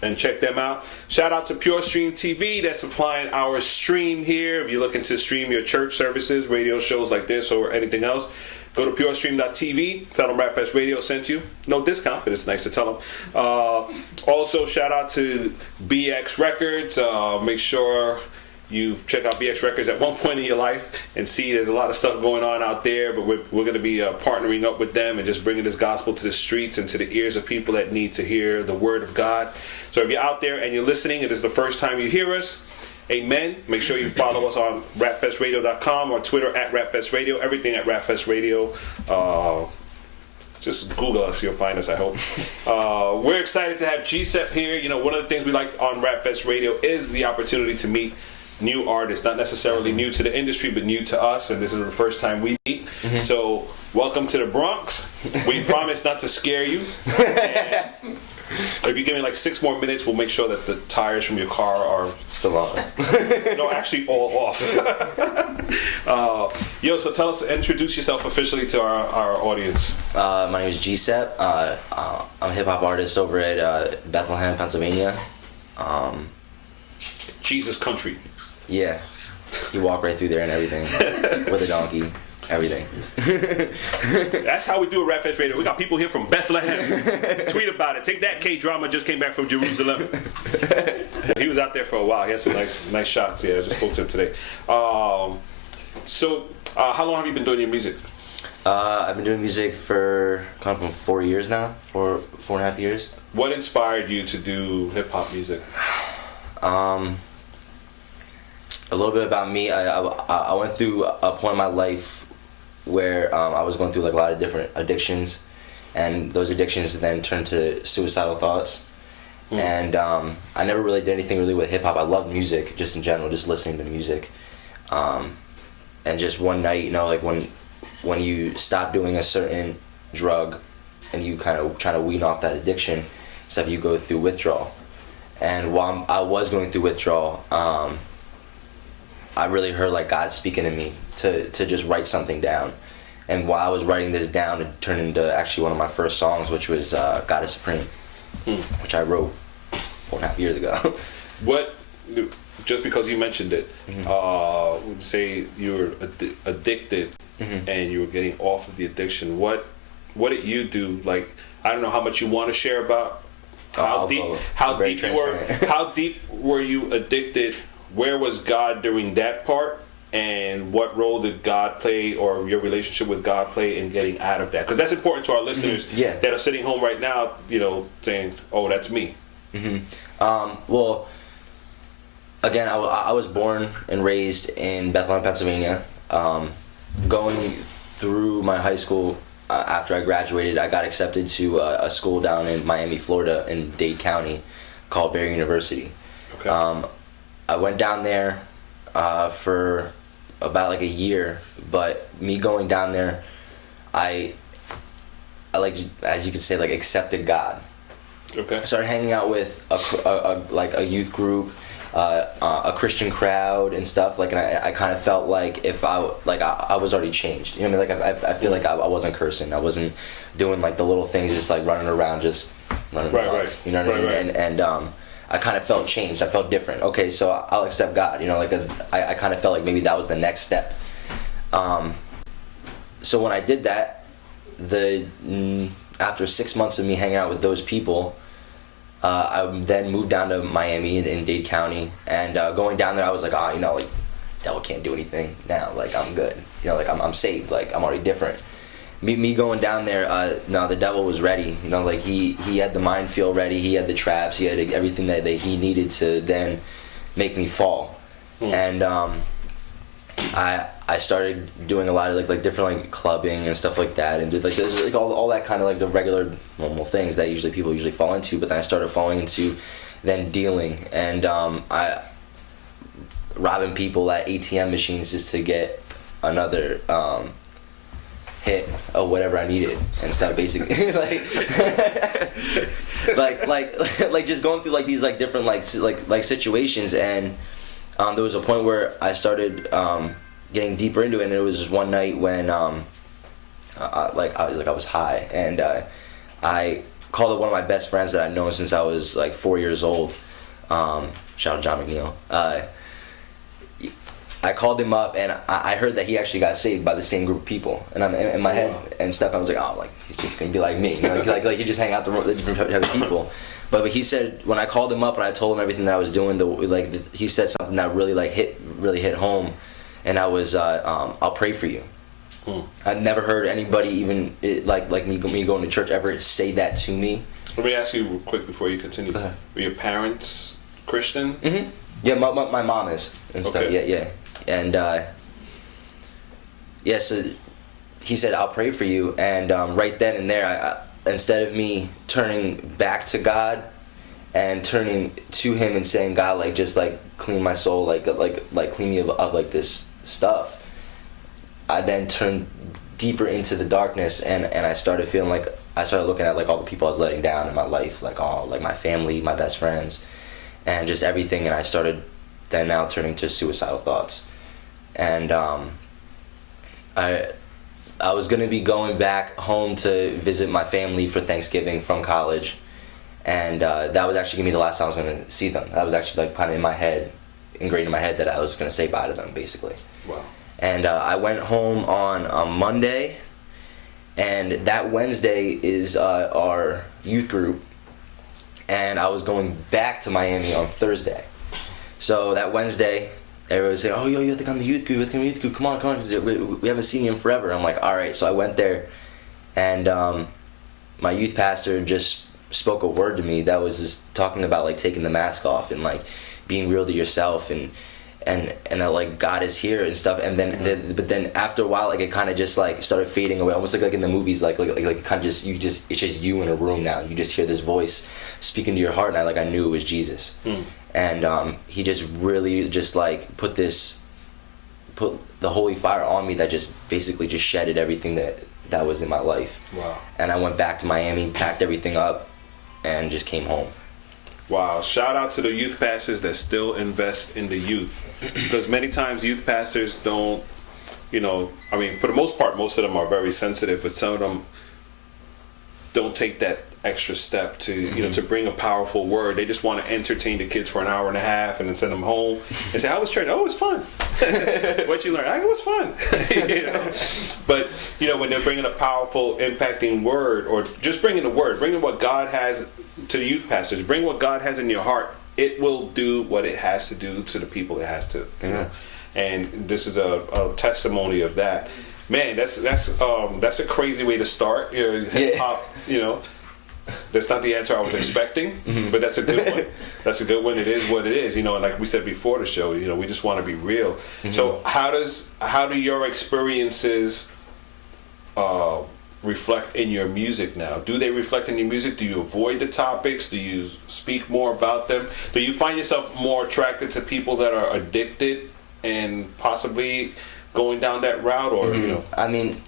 and check them out. Shout out to Pure Stream TV, that's supplying our stream here. If you're looking to stream your church services, radio shows like this or anything else, go to purestream.tv, tell them RapFest Radio sent you. No discount, but it's nice to tell them. Also, shout out to BX Records. Make sure you check out BX Records at one point in your life and see there's a lot of stuff going on out there, but we're going to be partnering up with them and just bringing this gospel to the streets and to the ears of people that need to hear the word of God. So if you're out there and you're listening and this is the first time you hear us, amen. Make sure you follow us on rapfestradio.com or Twitter at rapfestradio. Everything at Rapfest Radio. Just Google us, you'll find us, I hope. We're excited to have Gsep here. You know, one of the things we like on Rapfest Radio is the opportunity to meet new artists, not necessarily new to the industry, but new to us, and this is the first time we meet. So, welcome to the Bronx. We promise not to scare you. And if you give me like 6 more minutes, we'll make sure that the tires from your car are still on. No, actually all off. So introduce yourself officially to our audience. My name is Gsep. I'm a hip-hop artist over at Bethlehem, Pennsylvania. Jesus country. Yeah. You walk right through there and everything with a donkey. everything. That's how we do a Rap Fest Radio. We got people here from Bethlehem. Tweet about it. Take that, K-Drama just came back from Jerusalem. He was out there for a while. He had some nice shots. Yeah, I just spoke to him today. So, how long have you been doing your music? I've been doing music for kind of from 4 years now, 4.5 years. What inspired you to do hip hop music? A little bit about me. I went through a point in my life where I was going through like a lot of different addictions, and those addictions then turned to suicidal thoughts. And I never really did anything really with hip hop. I loved music just in general, just listening to music. And just one night, you know, like when you stop doing a certain drug and you kind of try to wean off that addiction, stuff, you go through withdrawal. And while I was going through withdrawal, I really heard like God speaking to me to just write something down. And while I was writing this down, it turned into actually one of my first songs, which was God is Supreme, which I wrote 4.5 years ago. What, just because you mentioned it, say you were addicted and you were getting off of the addiction, what did you do? Like, I don't know how much you want to share about how deep were you addicted? Where was God during that part, and what role did God play, or your relationship with God play, in getting out of that? Because that's important to our listeners that are sitting home right now, you know, saying, "Oh, that's me." Well, again, I was born and raised in Bethlehem, Pennsylvania. Going through my high school, after I graduated, I got accepted to a school down in Miami, Florida, in Dade County, called Bert University. Okay. I went down there for about like a year, but me going down there, I like, as you could say, like accepted God. Okay. I started hanging out with a youth group, a Christian crowd and stuff. Like, and I kind of felt like if I was already changed. You know what I mean? Like I feel like I wasn't cursing. I wasn't doing like the little things, just like running around, just running around. Right. You know what I mean? Right. And I kind of felt changed. I felt different. Okay, so I'll accept God. You know, like I kind of felt like maybe that was the next step. So when I did that, after 6 months of me hanging out with those people, I then moved down to Miami in Dade County, and going down there, I was like, you know, like devil can't do anything now. Like I'm good. You know, like I'm saved. Like I'm already different. Me going down there, no, the devil was ready. You know, like he had the minefield ready. He had the traps. He had everything that he needed to then make me fall. And I started doing a lot of like different like clubbing and stuff like that, and did like this, like all that kind of like the regular normal things that people usually fall into. But then I started falling into then dealing, and I robbing people at ATM machines just to get another hit of whatever I needed and stuff, basically. like just going through like these like different like situations, and there was a point where I started getting deeper into it, and it was just one night when I was high, and I called up one of my best friends that I've known since I was like 4 years old. Shout out John McNeil. I called him up, and I heard that he actually got saved by the same group of people. And I'm in my head and stuff, I was like, oh, like he's just gonna be like me, you know, like he just hang out with different type of people. But he said, when I called him up and I told him everything that I was doing, he said something that really hit home, and I was, I'll pray for you. I'd never heard anybody even like me going to church ever say that to me. Let me ask you real quick before you continue. Go ahead. Were your parents Christian? Mm-hmm. Yeah, my mom is and stuff. Okay. Yeah. And so he said, I'll pray for you. And right then and there, I, instead of me turning back to God and turning to him and saying, God, like just like clean my soul, like clean me of like this stuff, I then turned deeper into the darkness, and I started feeling like I started looking at like all the people I was letting down in my life, like all like my family, my best friends, and just everything. And I started then now turning to suicidal thoughts. And I was gonna be going back home to visit my family for Thanksgiving from college, and that was actually gonna be the last time I was gonna see them. That was actually like kind of in my head, ingrained in my head, that I was gonna say bye to them, basically. Wow. And I went home on a Monday, and that Wednesday is our youth group, and I was going back to Miami on Thursday. So that Wednesday, everybody was saying, "Oh, yo, you have to come to youth group. Come on. We haven't seen you in forever." I'm like, "All right." So I went there, and my youth pastor just spoke a word to me that was just talking about like taking the mask off and like being real to yourself and that like God is here and stuff. And then but then after a while, like it kind of just like started fading away, almost like in the movies, like kind of just it's just you in a room now. You just hear this voice speaking to your heart, and I knew it was Jesus. And he just really just like put the holy fire on me that just basically just shedded everything that was in my life. Wow. And I went back to Miami, packed everything up, and just came home. Wow. Shout out to the youth pastors that still invest in the youth. Because many times youth pastors don't, I mean, for the most part, most of them are very sensitive, but some of them don't take that extra step to, to bring a powerful word. They just want to entertain the kids for an hour and a half and then send them home and say, "How was church?" "Oh, it was fun." "What you learn?" "It was fun." But, when they're bringing a powerful, impacting word, or just bringing the word, bringing what God has to the youth pastors, bring what God has in your heart, it will do what it has to do to the people it has to. And this is a testimony of that. Man, that's a crazy way to start your hip hop. That's not the answer I was expecting, but that's a good one. That's a good one. It is what it is, and like we said before the show, we just want to be real. So how do your experiences reflect in your music now? Do they reflect in your music? Do you avoid the topics? Do you speak more about them? Do you find yourself more attracted to people that are addicted and possibly going down that route, or I mean,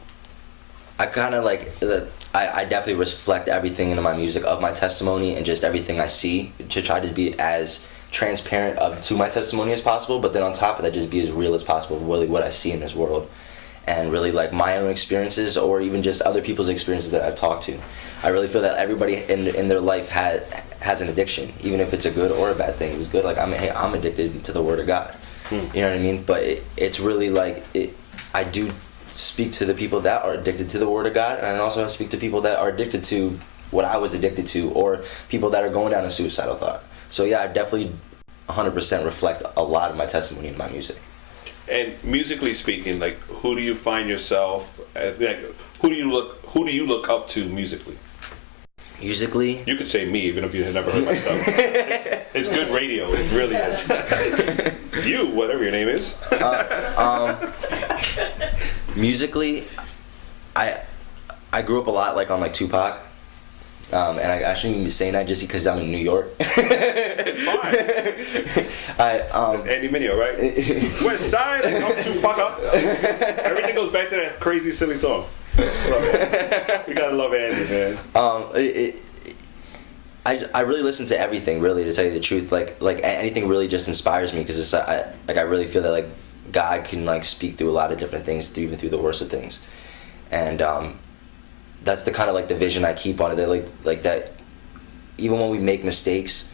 I kind of like the. I definitely reflect everything into my music of my testimony and just everything I see to try to be as transparent to my testimony as possible, but then on top of that, just be as real as possible, really what I see in this world, and really like my own experiences or even just other people's experiences that I've talked to. I really feel that everybody in their life has an addiction, even if it's a good or a bad thing. It was good, like I'm addicted to the Word of God. You know what I mean? But it's really like I do speak to the people that are addicted to the Word of God, and also I speak to people that are addicted to what I was addicted to, or people that are going down a suicidal thought. So yeah, I definitely 100% reflect a lot of my testimony in my music. And musically speaking, like, who do you find yourself who do you look up to musically? Musically, you could say me, even if you had never heard my stuff. It's good radio. It really is. You, whatever your name is. Musically, I grew up a lot like on like Tupac, and I shouldn't be saying that just because I'm in New York. It's fine. It's Andy Mineo, right? West Side, I'm Tupac. Everything goes back to that crazy, silly song. We gotta love Andy, man. I really listen to everything, really, to tell you the truth. Like anything really just inspires me, because I really feel that like God can like speak through a lot of different things, even through the worst of things, and that's the kind of like the vision I keep on it. That like that, even when we make mistakes,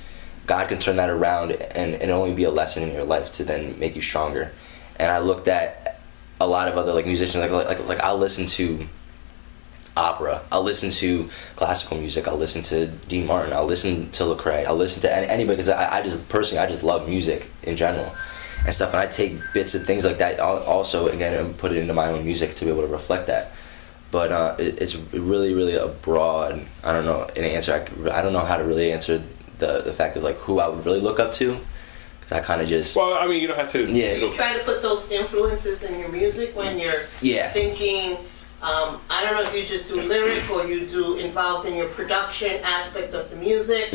God can turn that around and only be a lesson in your life to then make you stronger. And I looked at a lot of other like musicians, like I'll listen to opera, I'll listen to classical music, I'll listen to Dean Martin, I'll listen to w.l.a.k, I'll listen to anybody, because I just love music in general and stuff, and I take bits of things like that also again and put it into my own music to be able to reflect that. But it's really a broad, I don't know an answer. I don't know how to really answer the fact of like who I would really look up to, because I kind of just, well, I mean, you don't have to, you try to put those influences in your music when you're thinking, I don't know if you just do lyric or you do involved in your production aspect of the music.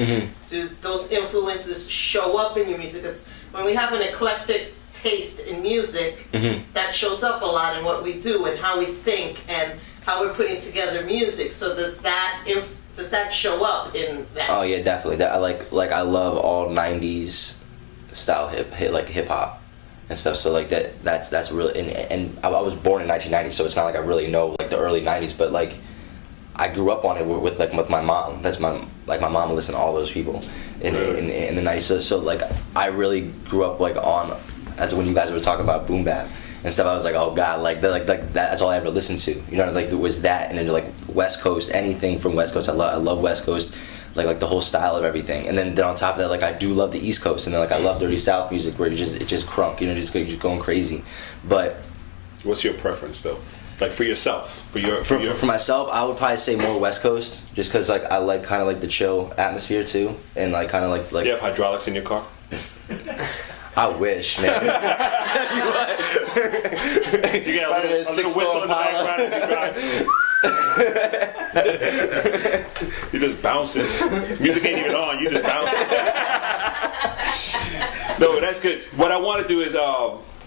Do those influences show up in your music? Because when we have an eclectic taste in music, that shows up a lot in what we do and how we think and how we're putting together music. So does that show up in that? Oh yeah, definitely. That I love all 90s style hip hop and stuff. So like that's really, and I was born in 1990, so it's not like I really know like the early 90s, but like I grew up on it with my mom. That's my mom listened to all those people in the 90s. So like I really grew up like on, as when you guys were talking about boom bap and stuff. I was like, oh god, like that's all I ever listened to. You know, like it was that, and then like West Coast, anything from West Coast. I love West Coast, like the whole style of everything. And then on top of that, like I do love the East Coast, and then like I love Dirty South music where it's just crunk, you know, just going crazy. But what's your preference though? Like for yourself, for myself, I would probably say more West Coast, just because like I like kind of like the chill atmosphere too, and like kind of like. Do you have hydraulics in your car? I wish, man. Tell you what. You got a little whistle in the background as you drive. You're just bouncing. Music ain't even on. You just bouncing. No, that's good. What I want to do is.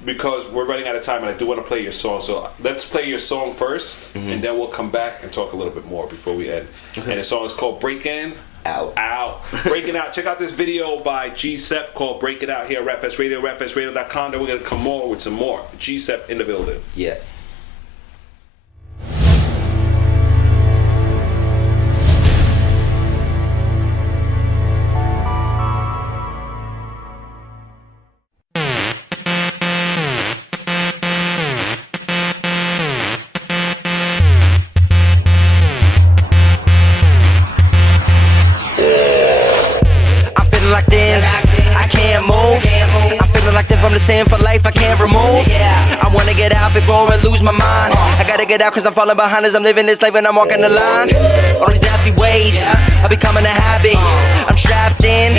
Because we're running out of time and I do want to play your song. So let's play your song first, and then we'll come back and talk a little bit more before we end. Okay. And the song is called Breakin' Out. Breaking Out. Check out this video by Gsep called Break It Out here at Rapfest Radio, rapfestradio.com. Then we're going to come more with some more. Gsep in the building. Yeah. For life I can't remove. I wanna get out before I lose my mind. I gotta get out cause I'm falling behind as I'm living this life and I'm walking the line. All these nasty ways are becoming a habit. I'm strapped in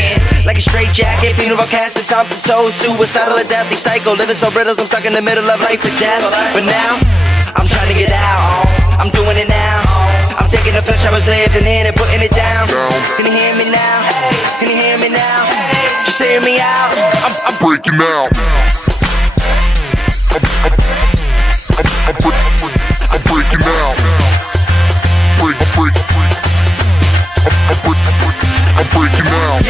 like a straight jacket. Funeral casket, something so suicidal, a deathly cycle. Living so brittle, I'm stuck in the middle of life and death. But now, I'm trying to get out. I'm doing it now. I'm taking the flesh I was living in and putting it down. Can you hear me now? Can you hear me now? Just hear me out. I'm Breaking out. I'm breaking out. I'm breaking out.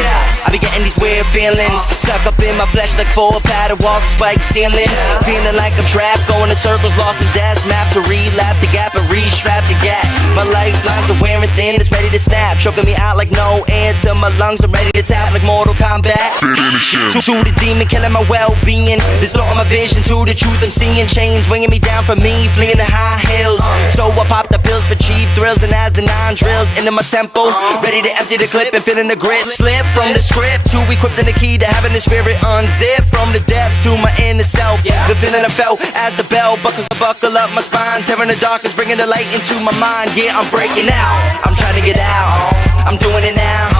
I be getting these weird feelings, stuck up in my flesh like 4 padded walk spike ceilings. Feeling like I'm trapped, going in circles, lost in death. Map to relap the gap and re-strap the gap. My lifelines are wearing thin, it's ready to snap. Choking me out like no air till my lungs are ready to tap like Mortal Kombat. To the demon, killing my well-being. Distorting my vision to the truth I'm seeing. Chains winging me down from me, fleeing the high hills. So I pop the pills for cheap thrills, and as the 9 drills into my temple, ready to empty the clip and feeling the grip. Slip from the script to equipped in the key to having the spirit unzip. From the depths to my inner self, the feeling I felt as the bell buckle up my spine. Tearing the darkness, bringing the light into my mind. Yeah, I'm breaking out. I'm trying to get out. I'm doing it now.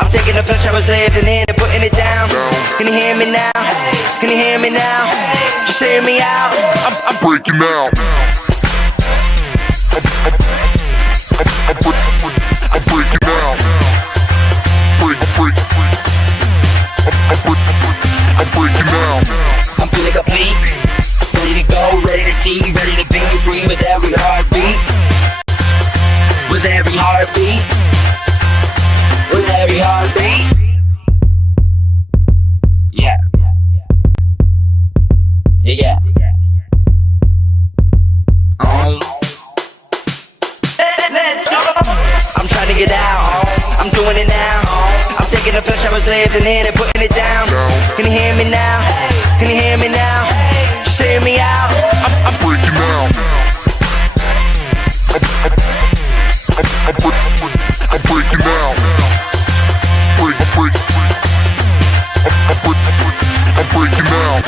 I'm taking the flesh I was living in and putting it down. Can you hear me now? Can you hear me now? Just hear me out. I'm breaking out. I'm breaking out. I'm breaking out. I'm feeling complete, ready to go, ready to see, ready to be free with every heartbeat. With every heartbeat. With every heartbeat. Yeah. Yeah. Let's go. I'm trying to get out. I'm doing it now. I'm taking the flesh I was living in and putting it down. Can you hear me now? Can you hear me now? Just hear me out. I'm breaking out. I'm breaking out. I'm breaking out. I'm breaking out. I'm breaking out.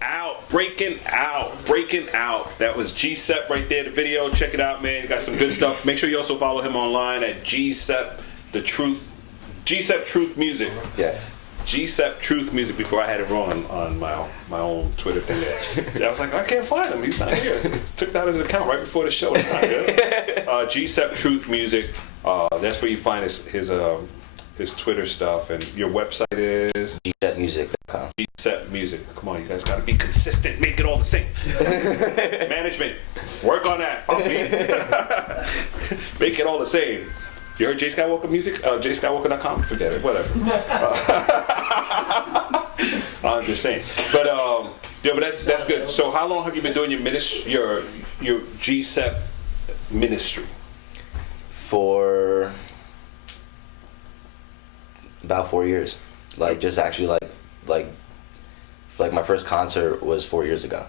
I'm breaking out. Breaking out. That was Gsep right there, the video. Check it out, man. You got some good stuff. Make sure you also follow him online at Gsep Truth Music. Yeah. Gsep Truth Music. Before I had it wrong on my own Twitter thing there. I was like, I can't find him. He's not here. Took down his account right before the show. It's not good. Gsep Truth Music. That's where you find his his Twitter stuff, and your website is Gsepmusic.com. Gsep Music. Come on, you guys got to be consistent. Make it all the same. Management, work on that. Make it all the same. You heard J Skywalker Music? JSkywalker.com? Forget it. Whatever. I'm just saying. But yeah, but that's good. So how long have you been doing your Gsep ministry? For about 4 years. Like just actually like my first concert was 4 years ago.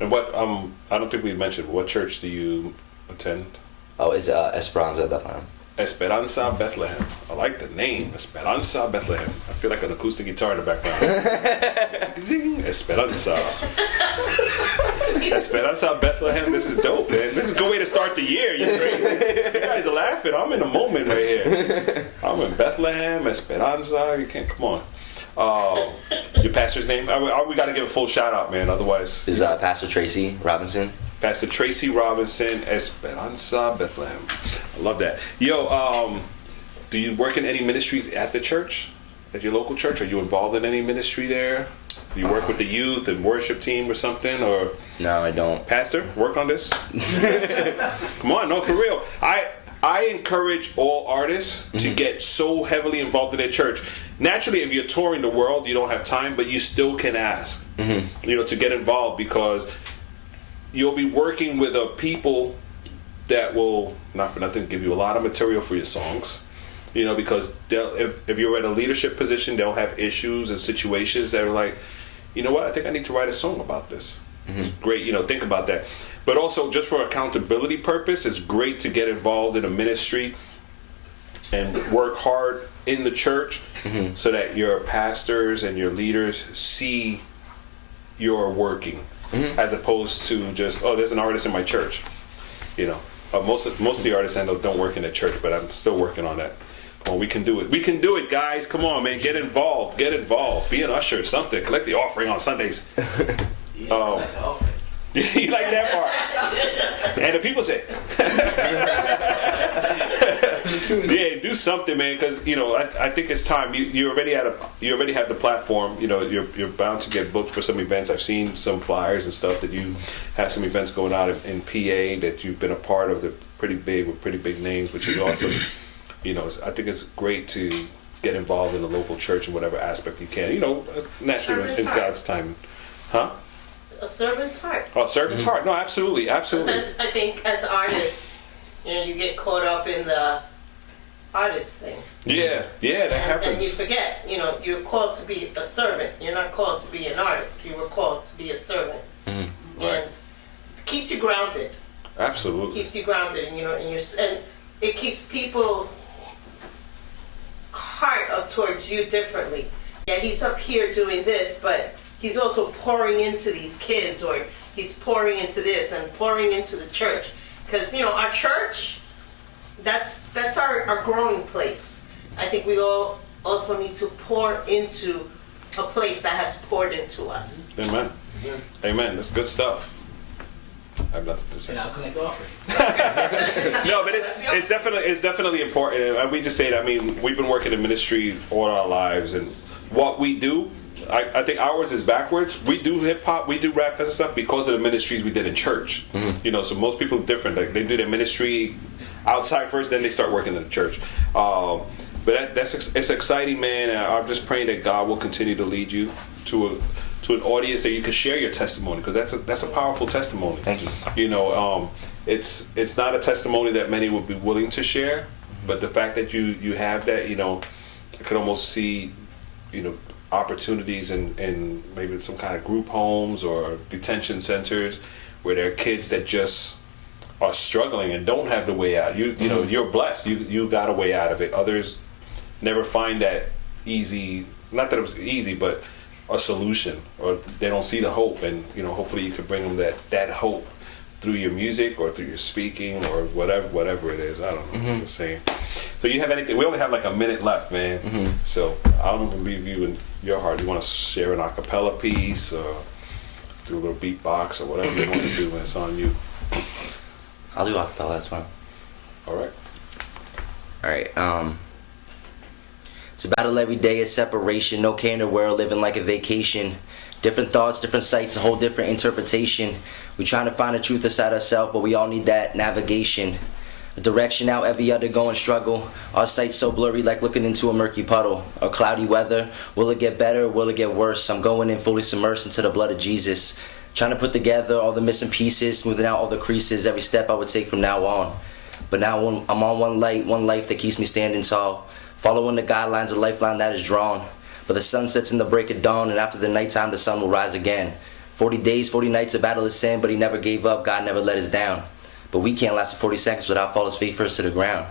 And what I don't think we mentioned, what church do you attend? Oh, it's Esperanza, Bethlehem. Esperanza Bethlehem. I like the name, Esperanza Bethlehem. I feel like an acoustic guitar in the background. Ding, Esperanza. Esperanza Bethlehem. This is dope, man. This is a good way to start the year. You crazy? You guys are laughing. I'm in a moment right here. I'm in Bethlehem, Esperanza. You can't come on. Your pastor's name? We got to give a full shout out, man. Otherwise, This is Pastor Tracy Robinson. Pastor Tracy Robinson, Esperanza Bethlehem. I love that. Yo, do you work in any ministries at the church, at your local church? Are you involved in any ministry there? Do you work with the youth and worship team or something? Or No, I don't. Pastor, work on this. Come on, no, for real. I encourage all artists to get so heavily involved in their church. Naturally, if you're touring the world, you don't have time, but you still can ask, to get involved, because you'll be working with a people that will, not for nothing, give you a lot of material for your songs. Because if you're at a leadership position, they'll have issues and situations that are like, you know what, I think I need to write a song about this. It's great, think about that. But also, just for accountability purpose, it's great to get involved in a ministry and work hard in the church so that your pastors and your leaders see you're working, as opposed to just, oh, there's an artist in my church. Most of the artists I know don't work in the church, but I'm still working on that. Come on, we can do it. We can do it, guys. Come on, man. Get involved. Get involved. Be an usher or something. Collect the offering on Sundays. Yeah, I like the offering. You like that part? And the people say, yeah, do something, man, because I think it's time. You already have the platform. You're bound to get booked for some events. I've seen some flyers and stuff that you have some events going on in PA that you've been a part of. They're pretty big with pretty big names, which is awesome. I think it's great to get involved in the local church in whatever aspect you can. Naturally in God's time, huh? A servant's heart. Oh, servant's heart. No, absolutely. Sometimes I think as artists, you get caught up in the artist thing. Yeah, that happens. And you forget, you're called to be a servant. You're not called to be an artist. You were called to be a servant. Right. And it keeps you grounded. Absolutely. Keeps you grounded, and it keeps people heart towards you differently. Yeah, he's up here doing this, but he's also pouring into these kids, or he's pouring into this and pouring into the church. Because, our church, that's our growing place. I think we all also need to pour into a place that has poured into us. Amen. Amen. That's good stuff. I have nothing to say. And I'll collect the offering. No, but it's definitely important. And we just say that. I mean, we've been working in ministry all our lives, and what we do, I think ours is backwards. We do hip hop, we do rap fest and stuff because of the ministries we did in church. So most people are different. Like, they do their ministry outside first, then they start working in the church. But it's exciting, man. And I'm just praying that God will continue to lead you to an audience that you can share your testimony, because that's a powerful testimony. Thank you. It's not a testimony that many would be willing to share, but the fact that you have that, I could almost see, opportunities in maybe some kind of group homes or detention centers where there are kids that just are struggling and don't have the way out. You're blessed. You got a way out of it. Others never find that easy. Not that it was easy, but a solution, or they don't see the hope, and hopefully you could bring them that hope through your music or through your speaking or whatever it is. I don't know. I'm just saying. So you have anything? We only have like a minute left, man. So I don't even leave you in your heart. You want to share an a cappella piece or do a little beatbox or whatever you want to do, and it's on you. I'll do a cappella. That's fine. All right. All right. It's a battle every day, a separation. No care in the world, living like a vacation. Different thoughts, different sights, a whole different interpretation. We trying to find the truth inside ourselves, but we all need that navigation. A direction out every other going struggle. Our sights so blurry like looking into a murky puddle. Or cloudy weather. Will it get better or will it get worse? I'm going in fully submersed into the blood of Jesus. Trying to put together all the missing pieces, smoothing out all the creases, every step I would take from now on. But now I'm on one life that keeps me standing tall. Following the guidelines, a lifeline that is drawn. But the sun sets in the break of dawn, and after the nighttime, the sun will rise again. 40 days, 40 nights, a battle of sin, but he never gave up, God never let us down. But we can't last 40 seconds without falling face first to the ground.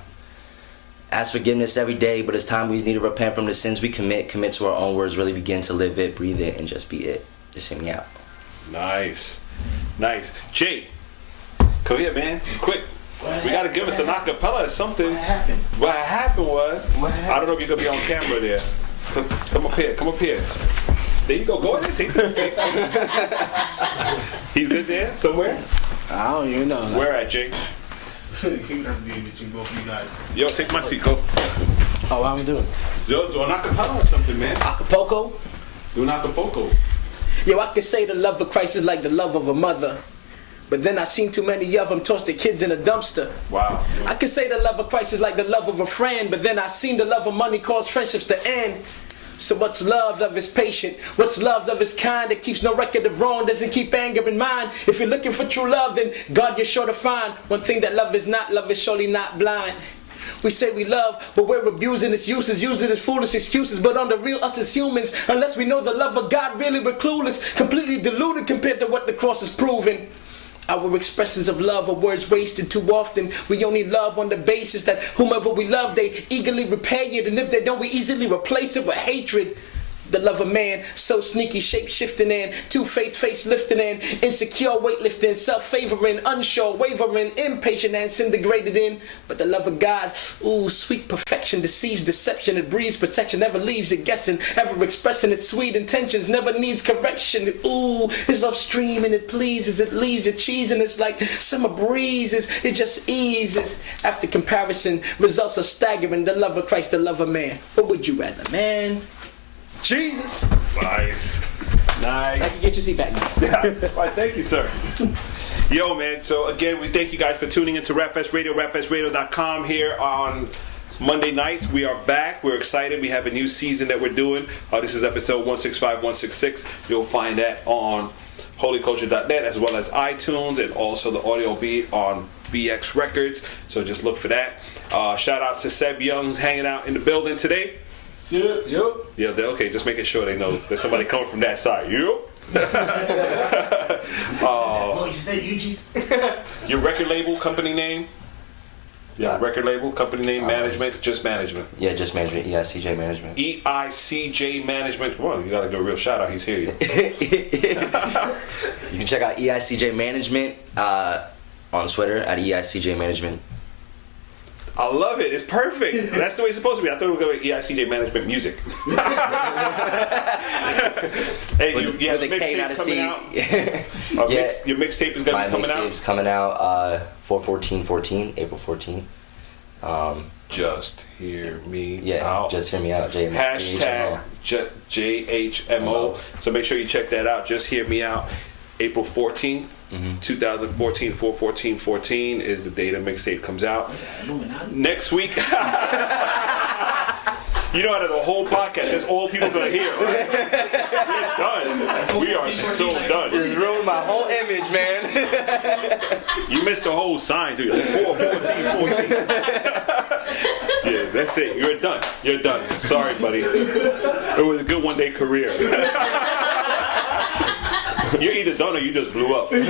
Ask forgiveness every day, but it's time we need to repent from the sins we commit to our own words, really begin to live it, breathe it, and just be it. Just hear me out. Nice. Jay, come here, man. Quick. We gotta give us an acapella or something. What happened was, I don't know if you're gonna be on camera there. Come up here. There you go. Go ahead. Take the pic. He's good there? Somewhere? I don't even know. Where at, Jay? Between both of you guys. Yo, take my seat. Go. Oh, what I'm doing? Yo, do an acapella or something, man. Acapulco? Do an acapulco. Yo, I could say the love of Christ is like the love of a mother. But then I seen too many of them toss their kids in a dumpster. Wow. I could say the love of Christ is like the love of a friend. But then I seen the love of money cause friendships to end. So what's love? Love is patient. What's love? Love is kind. It keeps no record of wrong. Doesn't keep anger in mind. If you're looking for true love, then God you're sure to find. One thing that love is surely not blind. We say we love, but we're abusing its uses, using its foolish excuses. But on the real, us as humans, unless we know the love of God, really we're clueless, completely deluded compared to what the cross is proving. Our expressions of love are words wasted too often. We only love on the basis that whomever we love, they eagerly repay it. And if they don't, we easily replace it with hatred. The love of man, so sneaky, shape-shifting and two-faced face-lifting and insecure weightlifting, self-favoring, unsure, wavering, impatient and sin-degraded in. But the love of God, ooh, sweet perfection, deceives deception, it breeds protection, never leaves it guessing, ever expressing its sweet intentions, never needs correction. Ooh, his love streaming, it pleases, it leaves it cheesing, it's like summer breezes, it just eases. After comparison, results are staggering, the love of Christ, the love of man. What would you rather, man? Jesus. Nice. I can get your seat back now. Yeah. All right, thank you, sir. Yo, man. So again, we thank you guys for tuning into RapFest Radio, rapfestradio.com here on Monday nights. We are back. We're excited. We have a new season that we're doing. This is episode 165, 166. You'll find that on holyculture.net as well as iTunes and also the audio beat on BX Records. So just look for that. Shout out to Seb Young's hanging out in the building today. Yep. Yeah, okay, just making sure they know there's somebody coming from that side. Yep. Is that UG's? Your record label, company name? Yeah, record label, company name, management, just management. Yeah, just management. EICJ Management. EICJ Management. Well, you gotta give a real shout out. He's here. You can check out EICJ Management on Twitter at EICJ Management. I love it. It's perfect. That's the way it's supposed to be. I thought we were going to EICJ Management Music. Hey, you have a mixtape coming out? Your mixtape is going to be coming out? My mixtape's coming out 4/14/14, April 14th. Just hear me out. Just hear me out. Hashtag JHMO. So make sure you check that out. Just hear me out. April 14th. 2014, 4/14/14 is the date a mixtape comes out. Next week, you know, out of the whole podcast, that's all people gonna hear, right? We're done. We are so done. It's ruined my whole image, man. You missed the whole sign, dude. 4/14/14. Yeah, that's it. You're done. You're done. Sorry, buddy. It was a good one-day career. You're either done or you just blew up. Time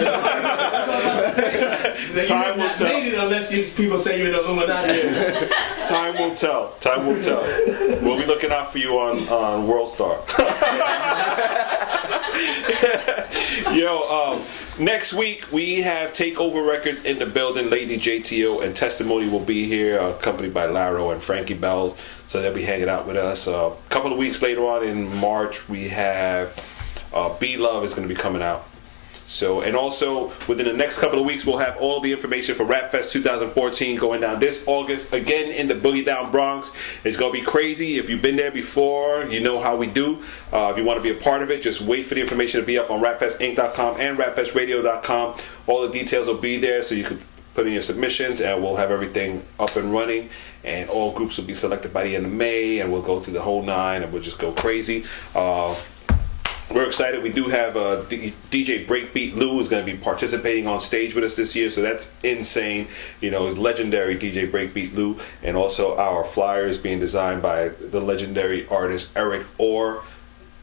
will tell. Unless people say you're in the Illuminati. Time will tell. Time will tell. We'll be looking out for you on World Star. Yo, next week we have Takeover Records in the building. Lady JTO and Testimony will be here, accompanied by Laro and Frankie Bells. So they'll be hanging out with us. A couple of weeks later on in March, we have B Love is going to be coming out. So, and also within the next couple of weeks, we'll have all the information for Rap Fest 2014 going down this August again in the Boogie Down Bronx. It's gonna be crazy. If you've been there before, you know how we do. If you want to be a part of it, just wait for the information to be up on rapfestinc.com and rapfestradio.com. All the details will be there, so you can put in your submissions, and we'll have everything up and running. And all groups will be selected by the end of May, and we'll go through the whole 9, and we'll just go crazy. We're excited. We do have DJ Breakbeat Lou is going to be participating on stage with us this year, so that's insane. You know, it's legendary DJ Breakbeat Lou, and also our flyer is being designed by the legendary artist Eric Orr.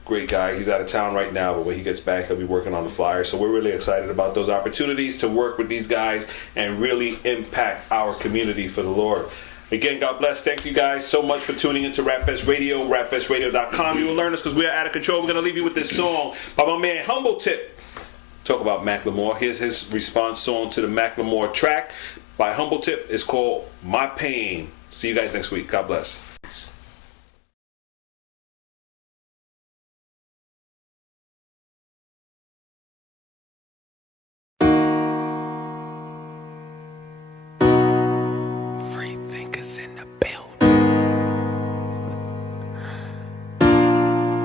Great guy. He's out of town right now, but when he gets back, he'll be working on the flyer. So we're really excited about those opportunities to work with these guys and really impact our community for the Lord. Again, God bless. Thanks you guys so much for tuning into Rapfest Radio, rapfestradio.com. You will learn us because we are out of control. We're going to leave you with this song by my man Humble Tip. Talk about Macklemore. Here's his response song to the Macklemore track by Humble Tip. It's called My Pain. See you guys next week. God bless. In the building.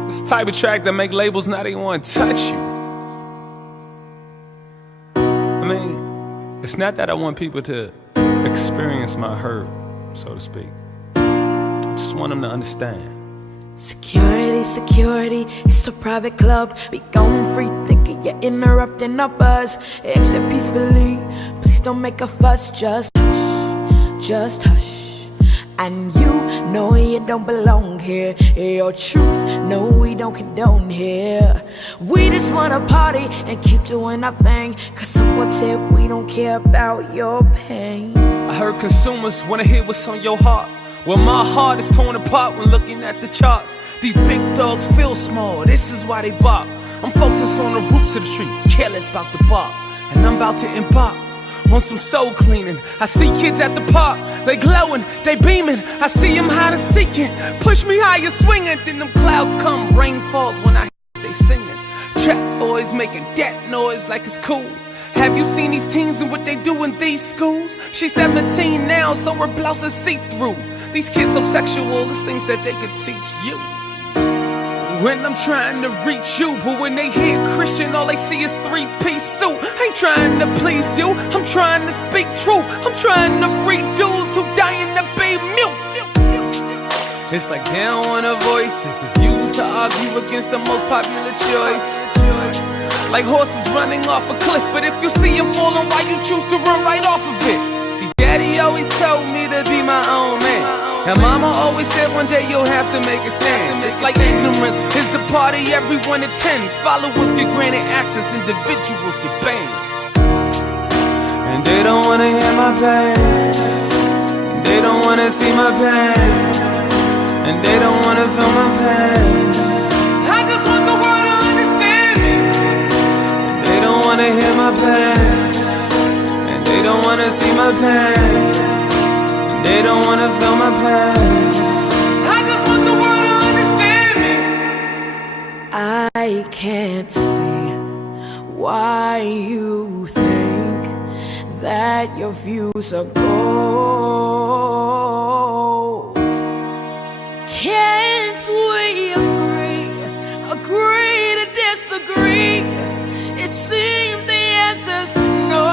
It's the type of track that make labels not even want to touch you. I mean, it's not that I want people to experience my hurt, so to speak. I just want them to understand. Security, security, it's a private club. We gon' free thinking you're interrupting our buzz. Exit peacefully, please don't make a fuss. Just hush, just hush. And you know you don't belong here. Your truth, no, we don't condone here. We just wanna party and keep doing our thing, cause someone said we don't care about your pain. I heard consumers wanna hear what's on your heart. Well, my heart is torn apart when looking at the charts. These big dogs feel small, this is why they bark. I'm focused on the roots of the street, careless about the bark. And I'm about to embark on some soul cleaning. I see kids at the park, they glowing, they beaming. I see them hide and seeking, push me higher swinging. Then them clouds come, rain falls when I hear they singing. Trap boys making that noise like it's cool. Have you seen these teens and what they do in these schools? She's 17 now, so her blouse is see-through. These kids so sexual, it's things that they could teach you. When I'm trying to reach you, but when they hear Christian, all they see is 3-piece suit. I ain't trying to please you, I'm trying to speak truth. I'm trying to free dudes who dying to be mute. It's like they don't want a voice if it's used to argue against the most popular choice. Like horses running off a cliff, but if you see them falling, why you choose to run right off of it? See, Daddy always told me to be my own man. And Mama always said one day you'll have to make a stand. It's like ignorance is the party everyone attends. Followers get granted access, individuals get banned. And they don't wanna hear my pain. They don't wanna see my pain. And they don't wanna feel my pain. I just want the world to understand me. And they don't wanna hear my pain. And they don't wanna see my pain. They don't wanna feel my pain. I just want the world to understand me. I can't see why you think that your views are gold. Can't we agree to disagree? It seems the answer's no.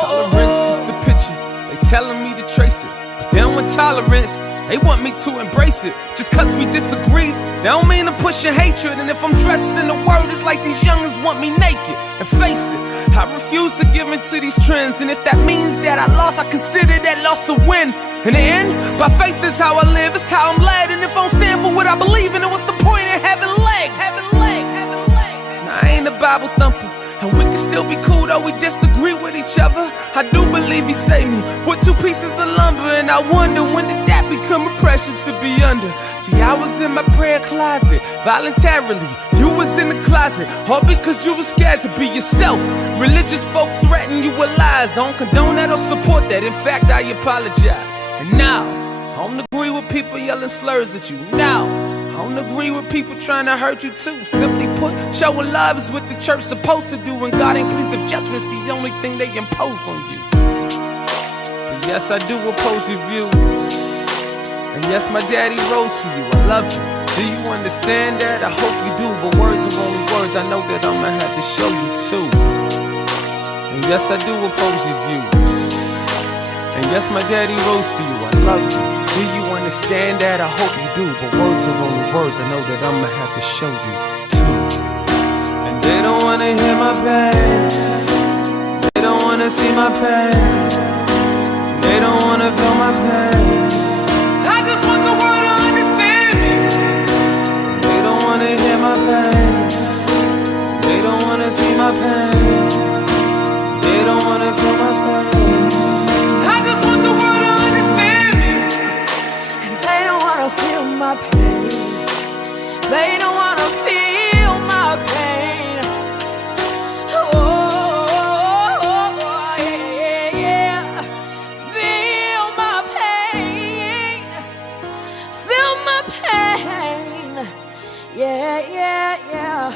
Tolerance is the picture, they telling me to trace it, but they don't want tolerance, they want me to embrace it. Just cause we disagree, they don't mean to push your hatred. And if I'm dressed in the word, it's like these youngins want me naked. And face it, I refuse to give in to these trends. And if that means that I lost, I consider that loss a win. In the end, by faith is how I live, it's how I'm led. And if I don't stand for what I believe in, then what's the point in having legs? Now I ain't a Bible thumper, and we can still be cool though we disagree with each other. I do believe he saved me with 2 pieces of lumber, and I wonder when did that become a pressure to be under. See, I was in my prayer closet voluntarily, you was in the closet, all because you was scared to be yourself. Religious folk threaten you with lies, I don't condone that or support that, in fact I apologize. And now, I don't agree with people yelling slurs at you. Now, I don't agree with people trying to hurt you too. Simply put, showing love is what the church supposed to do, and God ain't pleased if judgment's the only thing they impose on you. But yes, I do oppose your views, and yes, my daddy rose for you. I love you. Do you understand that? I hope you do, but words are only words. I know that I'ma have to show you too. And yes, I do oppose your views, and yes, my daddy rose for you. I love you. Do you understand that? I hope you do, but words are only words. I know that I'ma have to show you too. And they don't wanna hear my pain, they don't wanna see my pain, they don't wanna feel my pain. I just want the world to understand me. They don't wanna hear my pain, they don't wanna see my pain, they don't wanna feel my pain. I just want the world to understand me. They don't wanna feel my pain. They don't wanna feel my pain. Oh, yeah, yeah. Feel my pain. Feel my pain. Yeah, yeah, yeah.